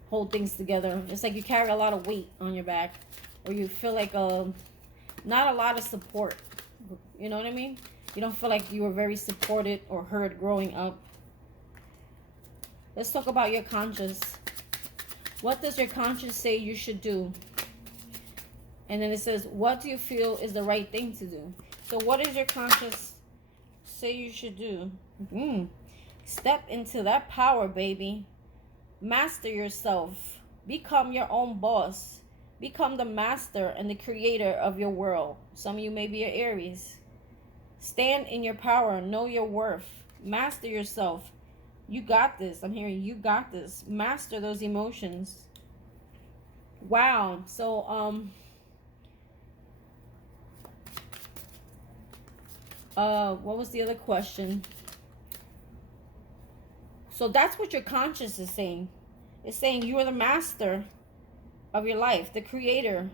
hold things together. It's like you carry a lot of weight on your back. Or you feel like not a lot of support. You know what I mean? You don't feel like you were very supported or heard growing up. Let's talk about your conscience. What does your conscience say you should do? And then it says, what do you feel is the right thing to do? So what is your conscious say you should do? Step into that power, baby. Master yourself. Become your own boss. Become the master and the creator of your world. Some of you may be your Aries. Stand in your power. Know your worth. Master yourself. You got this. I'm hearing you got this. Master those emotions. Wow. So, what was the other question? So that's what your conscience is saying. It's saying you are the master of your life, the creator.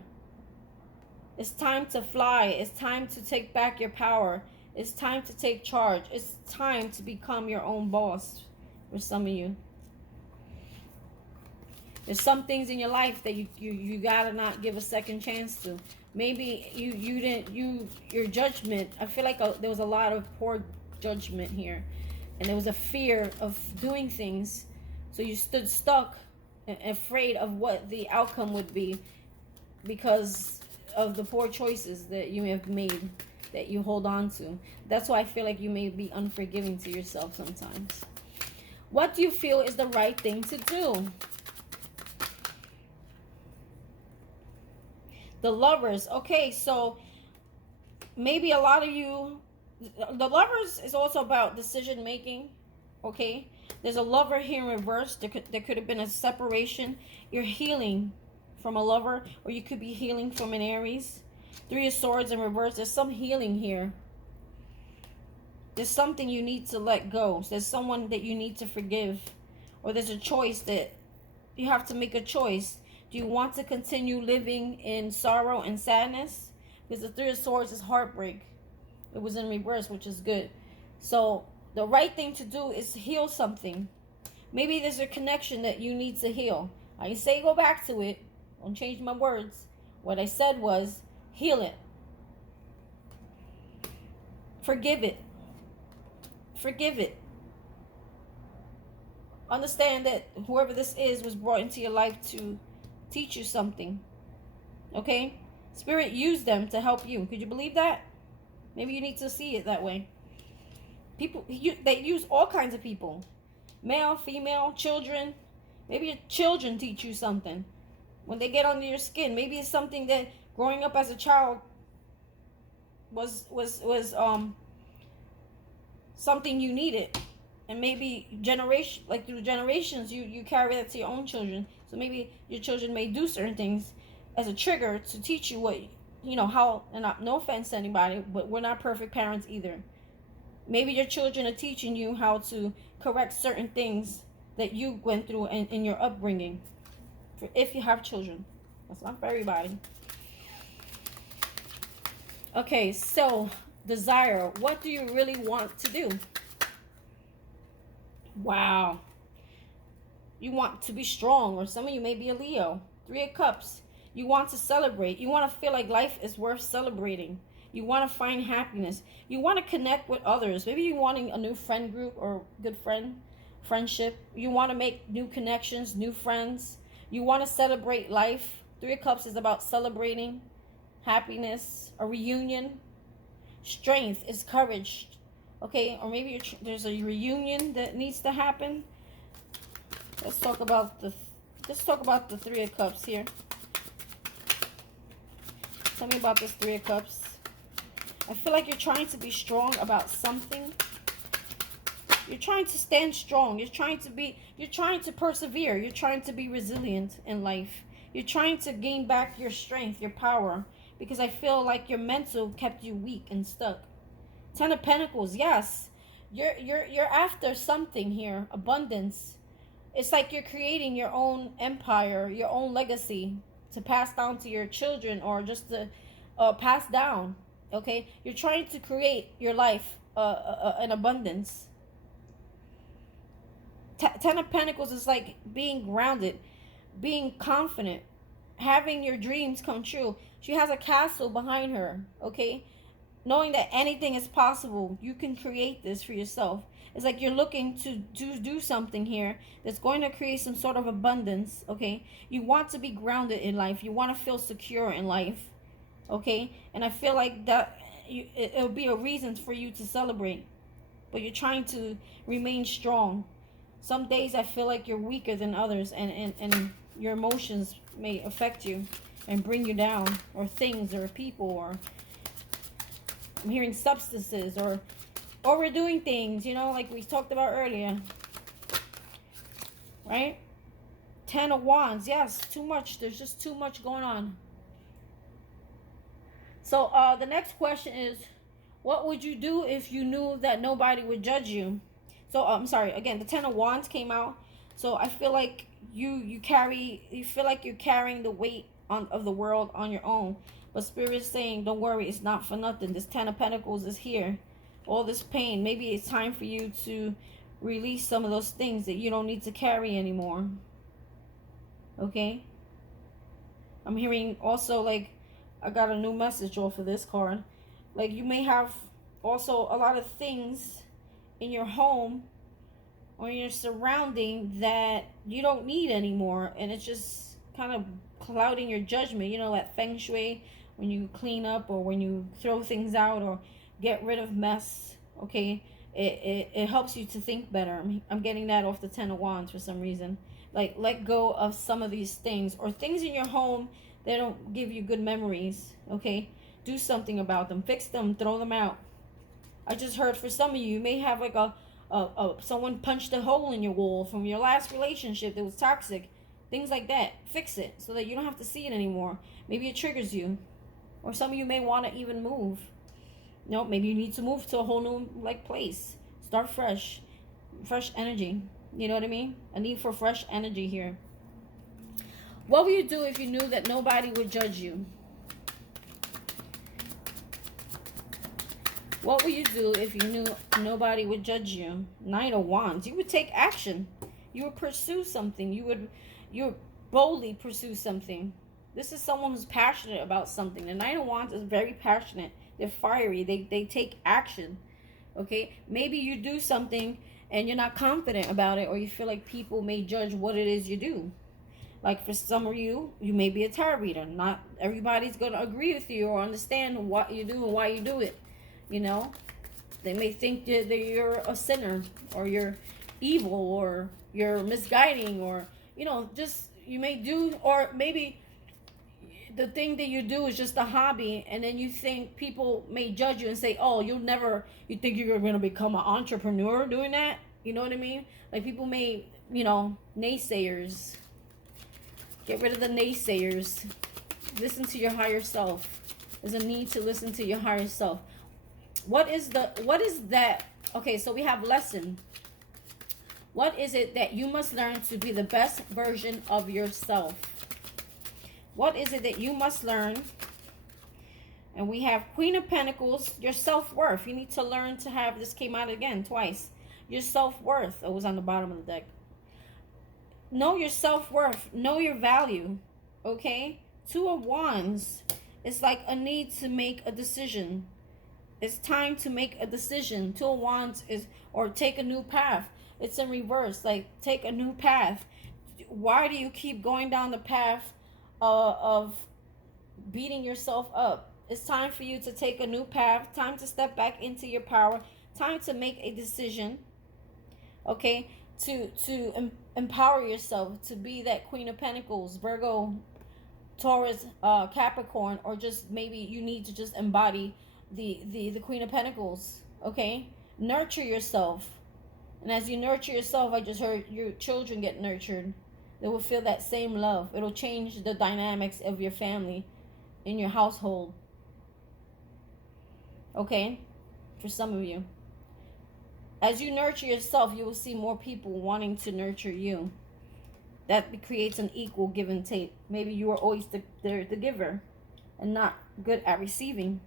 It's time to fly. It's time to take back your power. It's time to take charge. It's time to become your own boss for some of you. There's some things in your life that you gotta not give a second chance to. Maybe your judgment. I feel like there was a lot of poor judgment here, and there was a fear of doing things, so you stood stuck, afraid of what the outcome would be, because of the poor choices that you have made, that you hold on to. That's why I feel like you may be unforgiving to yourself sometimes. What do you feel is the right thing to do? The Lovers. Okay, so maybe a lot of you, the Lovers is also about decision making. Okay, there's a Lover here in reverse. There could have been a separation. You're healing from a lover, or you could be healing from an Aries. Three of Swords in reverse. There's some healing here. There's something you need to let go. There's someone that you need to forgive, or there's a choice that you have to make a choice. Do you want to continue living in sorrow and sadness? Because the Three of Swords is heartbreak. It was in reverse, which is good. So the right thing to do is heal something. Maybe there's a connection that you need to heal. I didn't say go back to it. Don't change my words. What I said was heal it. Forgive it. Forgive it. Understand that whoever this is was brought into your life to teach you something. Okay? Spirit used them to help you. Could you believe that? Maybe you need to see it that way. People, they use all kinds of people. Male, female, children. Maybe your children teach you something. When they get under your skin. Maybe it's something that growing up as a child was something you needed. And maybe through generations, you carry that to your own children. So maybe your children may do certain things as a trigger to teach you what, how, and no offense to anybody, but we're not perfect parents either. Maybe your children are teaching you how to correct certain things that you went through in your upbringing. If you have children. That's not for everybody. Okay, so desire. What do you really want to do? Wow. You want to be strong, or some of you may be a Leo. Three of Cups. You want to celebrate. You want to feel like life is worth celebrating. You want to find happiness. You want to connect with others. Maybe you're wanting a new friend group or good friendship. You want to make new connections, new friends. You want to celebrate life. Three of Cups is about celebrating happiness, a reunion. Strength is courage. Okay, or maybe there's a reunion that needs to happen. Let's talk about the Three of Cups here. Tell me about this Three of Cups. I feel like you're trying to be strong about something. You're trying to stand strong. You're trying to persevere. You're trying to be resilient in life. You're trying to gain back your strength, your power, because I feel like your mental kept you weak and stuck. Ten of Pentacles, yes. You're after something here, abundance. It's like you're creating your own empire, your own legacy to pass down to your children, or just to pass down. Okay, you're trying to create your life an abundance. Ten of Pentacles is like being grounded, being confident, having your dreams come true. She has a castle behind her, okay? Knowing that anything is possible. You can create this for yourself. It's like you're looking to do something here that's going to create some sort of abundance, okay? You want to be grounded in life. You want to feel secure in life. Okay, and I feel like that it'll be a reason for you to celebrate, but you're trying to remain strong. Some days I feel like you're weaker than others, and your emotions may affect you and bring you down, or things, or people, or I'm hearing substances, or overdoing things, like we talked about earlier, right? 10 of Wands, yes, too much. There's just too much going on. So the next question is, what would you do if you knew that nobody would judge you? So I'm sorry. Again, the 10 of Wands came out. So I feel like you feel like you're carrying the weight of the world on your own. But Spirit is saying, don't worry, it's not for nothing. This 10 of Pentacles is here. All this pain. Maybe it's time for you to release some of those things that you don't need to carry anymore. Okay? I'm hearing also, like, I got a new message off of this card. Like, you may have also a lot of things in your home or in your surrounding that you don't need anymore, and it's just kind of clouding your judgment. That feng shui, when you clean up or when you throw things out or get rid of mess. Okay, it helps you to think better. I'm getting that off the 10 of Wands for some reason. Like, let go of some of these things, or things in your home that don't give you good memories. Okay, do something about them, fix them, throw them out. I just heard for some of you, you may have like someone punched a hole in your wall from your last relationship that was toxic. Things like that. Fix it so that you don't have to see it anymore. Maybe it triggers you. Or some of you may want to even move. Maybe you need to move to a whole new place. Start fresh. Fresh energy. You know what I mean? A need for fresh energy here. What would you do if you knew that nobody would judge you? What would you do if you knew nobody would judge you? 9 of Wands. You would take action. You would pursue something. You would boldly pursue something. This is someone who's passionate about something. The 9 of Wands is very passionate. They're fiery. They take action. Okay? Maybe you do something and you're not confident about it, or you feel like people may judge what it is you do. Like, for some of you, you may be a tarot reader. Not everybody's going to agree with you or understand what you do and why you do it. They may think that you're a sinner, or you're evil, or you're misguiding, or just you may do, or maybe the thing that you do is just a hobby, and then you think people may judge you and say, oh, you think you're going to become an entrepreneur doing that. You know what I mean? Like, people may, naysayers. Get rid of the naysayers. Listen to your higher self. There's a need to listen to your higher self. What is that? Okay, so we have lesson. What is it that you must learn to be the best version of yourself? What is it that you must learn? And we have Queen of Pentacles, your self-worth. You need to learn to have, this came out again twice, your self-worth. It was on the bottom of the deck. Know your self-worth. Know your value. Okay? 2 of Wands. It's like a need to make a decision. It's time to make a decision. 2 of Wands is, or take a new path. It's in reverse. Like, take a new path. Why do you keep going down the path of beating yourself up? It's time for you to take a new path. Time to step back into your power. Time to make a decision. Okay? To empower yourself to be that Queen of Pentacles, Virgo, Taurus, Capricorn, or just maybe you need to just embody the Queen of Pentacles. Okay? Nurture yourself. And as you nurture yourself, I just heard your children get nurtured. They will feel that same love. It'll change the dynamics of your family, in your household. Okay? For some of you. As you nurture yourself, you will see more people wanting to nurture you. That creates an equal give and take. Maybe you are always the giver and not good at receiving.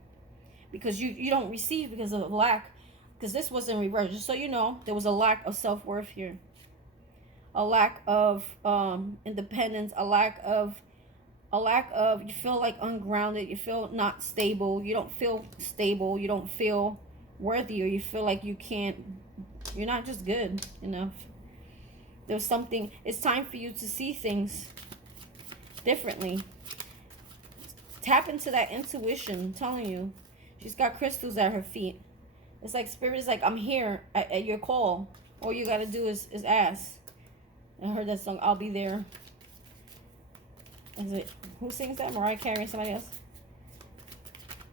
Because you don't receive because of lack. Because this was in reverse. Just so you know, there was a lack of self-worth here. A lack of independence. A lack of, you feel like ungrounded. You feel not stable. You don't feel stable. You don't feel worthy, or you feel like you're not just good enough. There's something, it's time for you to see things differently. tap into that intuition. I'm telling you. She's got crystals at her feet. It's like Spirit is like, I'm here at your call. All you got to do is ask. I heard that song, I'll Be There. Is it, who sings that? Mariah Carey or somebody else?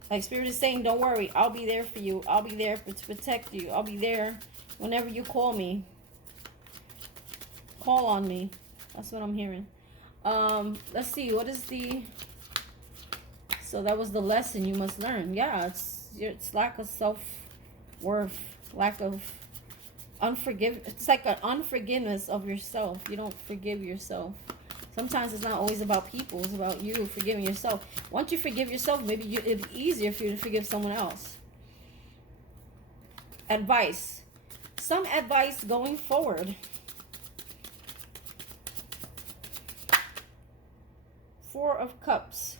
Like Spirit is saying, don't worry. I'll be there for you. I'll be there to protect you. I'll be there whenever you call me. Call on me. That's what I'm hearing. Let's see. What is the... So that was the lesson you must learn. Yeah, it's lack of self-worth. Lack of it's like an unforgiveness of yourself. You don't forgive yourself. Sometimes it's not always about people. It's about you forgiving yourself. Once you forgive yourself, maybe it'd be easier for you to forgive someone else. Advice. Some advice going forward. Four of Cups.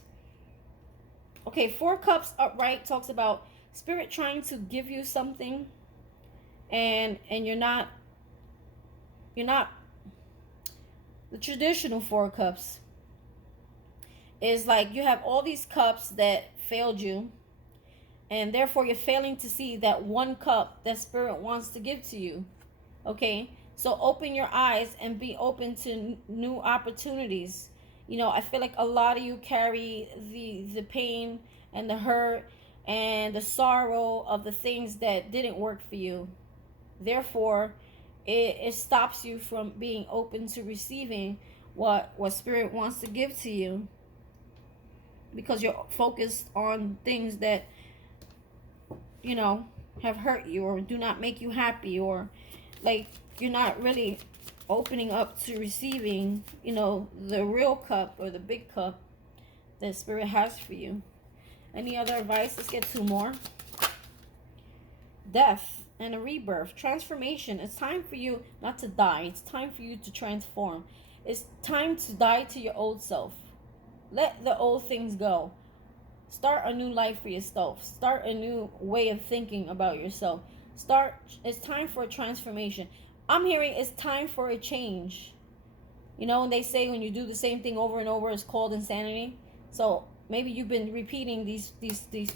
Okay, Four Cups upright talks about Spirit trying to give you something, and you're not the traditional Four Cups is like you have all these cups that failed you, and therefore you're failing to see that one cup that Spirit wants to give to you. Okay, so open your eyes and be open to new opportunities. You know, I feel like a lot of you carry the pain and the hurt and the sorrow of the things that didn't work for you. Therefore, it stops you from being open to receiving what Spirit wants to give to you, because you're focused on things that, you know, have hurt you or do not make you happy, or like you're not really opening up to receiving, you know, the real cup or the big cup that Spirit has for you. Any other advice? Let's get two more. Death and a rebirth. Transformation. It's time for you not to die. It's time for you to transform. It's time to die to your old self. Let the old things go. Start a new life for yourself. Start a new way of thinking about yourself. It's time for a transformation. I'm hearing it's time for a change. You know, when they say when you do the same thing over and over, it's called insanity. So maybe you've been repeating these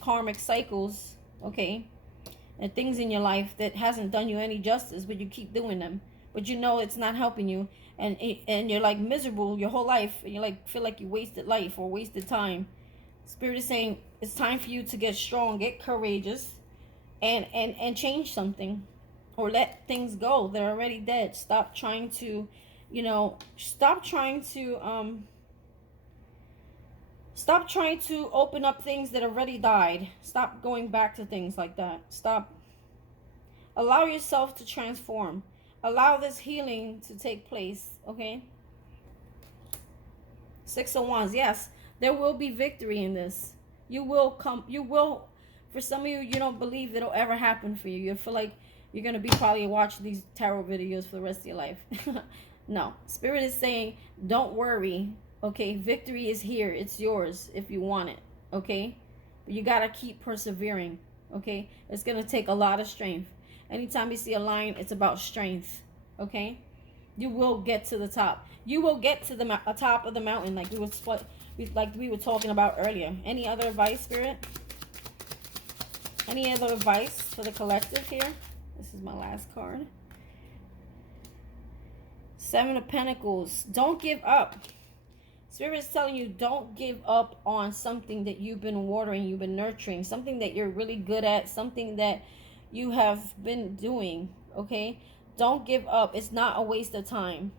karmic cycles, okay? And things in your life that hasn't done you any justice, but you keep doing them. But you know it's not helping you, and you're like miserable your whole life, and you like feel like you wasted life or wasted time. Spirit is saying it's time for you to get strong, get courageous, and change something. Or let things go. They're already dead. Stop trying to, you know, stop trying to open up things that already died. Stop going back to things like that. Stop. Allow yourself to transform. Allow this healing to take place, okay? Six of Wands. Yes, there will be victory in this. You will, for some of you, you don't believe it'll ever happen for you. You feel like you're going to be probably watching these tarot videos for the rest of your life. No. Spirit is saying, don't worry. Okay? Victory is here. It's yours if you want it. Okay? But you got to keep persevering. Okay? It's going to take a lot of strength. Anytime you see a line, it's about strength. Okay? You will get to the top. You will get to the top of the mountain like we were talking about earlier. Any other advice, Spirit? Any other advice for the collective here? This is my last card. Seven of Pentacles. Don't give up. Spirit is telling you don't give up on something that you've been watering, you've been nurturing, something that you're really good at, something that you have been doing, okay? Don't give up. It's not a waste of time.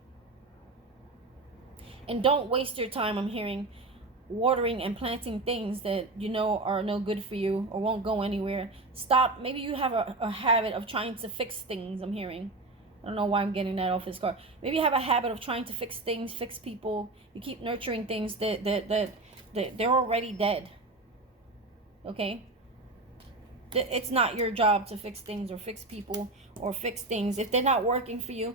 And don't waste your time, I'm hearing, watering and planting things that you know are no good for you or won't go anywhere. Stop. Maybe you have a habit of trying to fix things, I'm hearing. I don't know why I'm getting that off this card. Maybe you have a habit of trying to fix things, fix people. You keep nurturing things that they're already dead. Okay? It's not your job to fix things or fix people or fix things. If they're not working for you,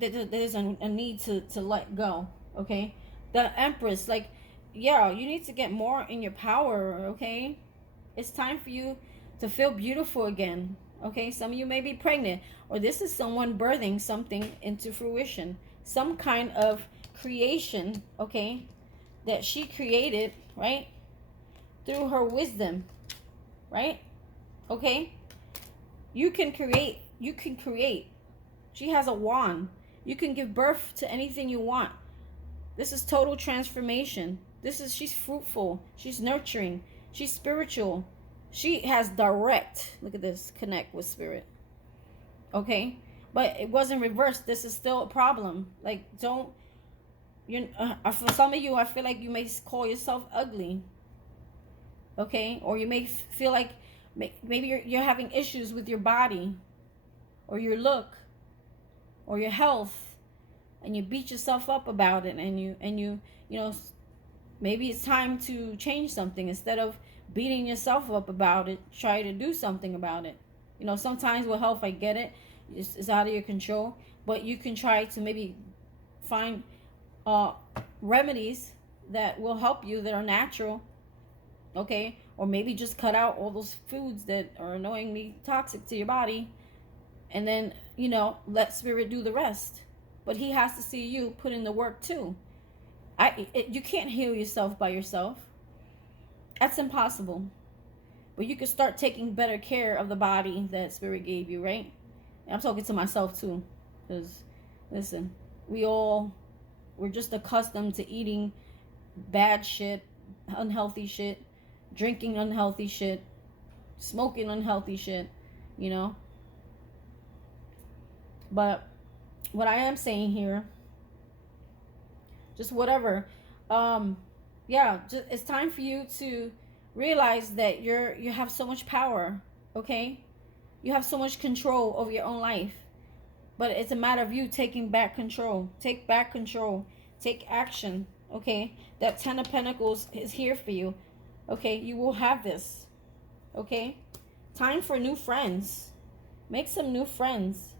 there's a need to let go. Okay? The Empress, like, yeah, you need to get more in your power, okay? It's time for you to feel beautiful again, okay? Some of you may be pregnant, or this is someone birthing something into fruition. Some kind of creation, okay, that she created, right? through her wisdom, right? Okay? You can create. You can create. She has a wand. You can give birth to anything you want. This is total transformation. She's fruitful. She's nurturing. She's spiritual. She has direct, look at this, connect with spirit. Okay? But it wasn't reversed. This is still a problem. Like, don't, for some of you, I feel like you may call yourself ugly. Okay? Or you may feel like maybe you're having issues with your body or your look or your health, and you beat yourself up about it, and you know, maybe it's time to change something. Instead of beating yourself up about it, try to do something about it. You know, sometimes with health, I get it, it's out of your control, but you can try to maybe find remedies that will help you, that are natural. Okay? Or maybe just cut out all those foods that are annoyingly toxic to your body, and then, you know, let spirit do the rest. But he has to see you put in the work too. You can't heal yourself by yourself. That's impossible. But you can start taking better care of the body that spirit gave you, right? And I'm talking to myself too. Because, listen, we're just accustomed to eating bad shit, unhealthy shit, drinking unhealthy shit, smoking unhealthy shit, you know? But what I am saying here, just whatever, it's time for you to realize that you have so much power. Okay, you have so much control over your own life, but it's a matter of you taking back control. Take back control. Take action. Okay, that 10 of Pentacles is here for you. Okay, you will have this. Okay, time for new friends. Make some new friends.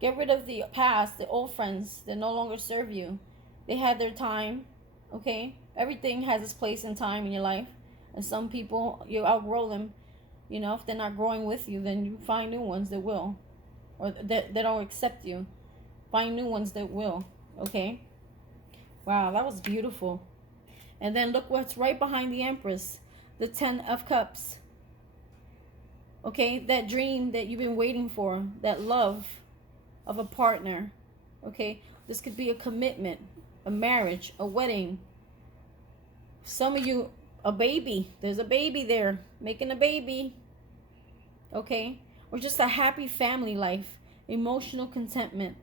Get rid of the past, the old friends that no longer serve you. They had their time, okay? Everything has its place and time in your life. And some people, you outgrow them. You know, if they're not growing with you, then you find new ones that will. Or that don't accept you. Find new ones that will, okay? Wow, that was beautiful. And then look what's right behind the Empress. The 10 of Cups. Okay, that dream that you've been waiting for. That love of a partner. Okay, this could be a commitment, a marriage, a wedding. Some of you, a baby. There's a baby there, making a baby. Okay, or just a happy family life, emotional contentment,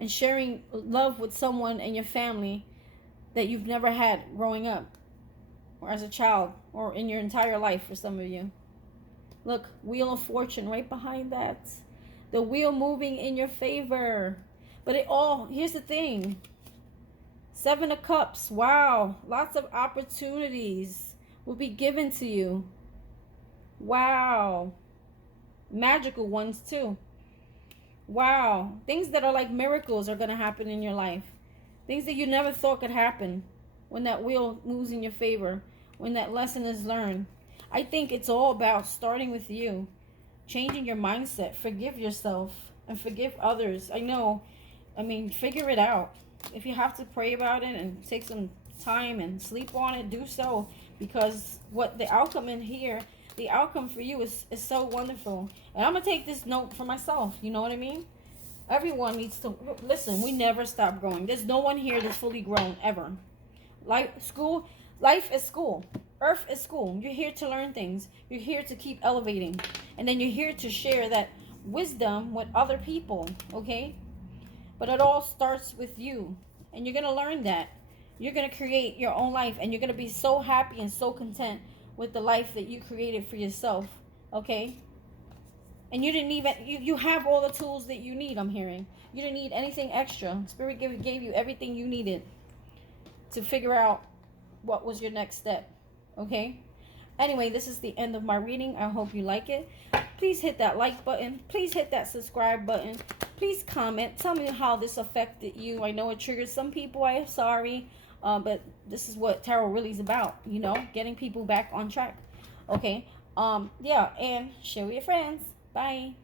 and sharing love with someone in your family that you've never had growing up, or as a child, or in your entire life for some of you. Look, Wheel of Fortune right behind that. The wheel moving in your favor. But here's the thing. 7 of Cups. Wow. Lots of opportunities will be given to you. Wow. Magical ones too. Wow. Things that are like miracles are going to happen in your life. Things that you never thought could happen when that wheel moves in your favor. When that lesson is learned. I think it's all about starting with you. Changing your mindset. Forgive yourself and forgive others. Figure it out. If you have to pray about it and take some time and sleep on it, do so. Because what the outcome in here, the outcome for you is so wonderful. And I'm going to take this note for myself. You know what I mean? Everyone needs to, listen, we never stop growing. There's no one here that's fully grown, ever. Life is school. Earth is school. You're here to learn things. You're here to keep elevating. And then you're here to share that wisdom with other people, okay? But it all starts with you. And you're going to learn that. You're going to create your own life. And you're going to be so happy and so content with the life that you created for yourself, okay? And you didn't even, you have all the tools that you need, I'm hearing. You didn't need anything extra. Spirit gave you everything you needed to figure out what was your next step. Okay? Anyway, this is the end of my reading. I hope you like it. Please hit that like button. Please hit that subscribe button. Please comment. Tell me how this affected you. I know it triggered some people. I am sorry. But this is what tarot really is about. You know, getting people back on track. Okay? And share with your friends. Bye.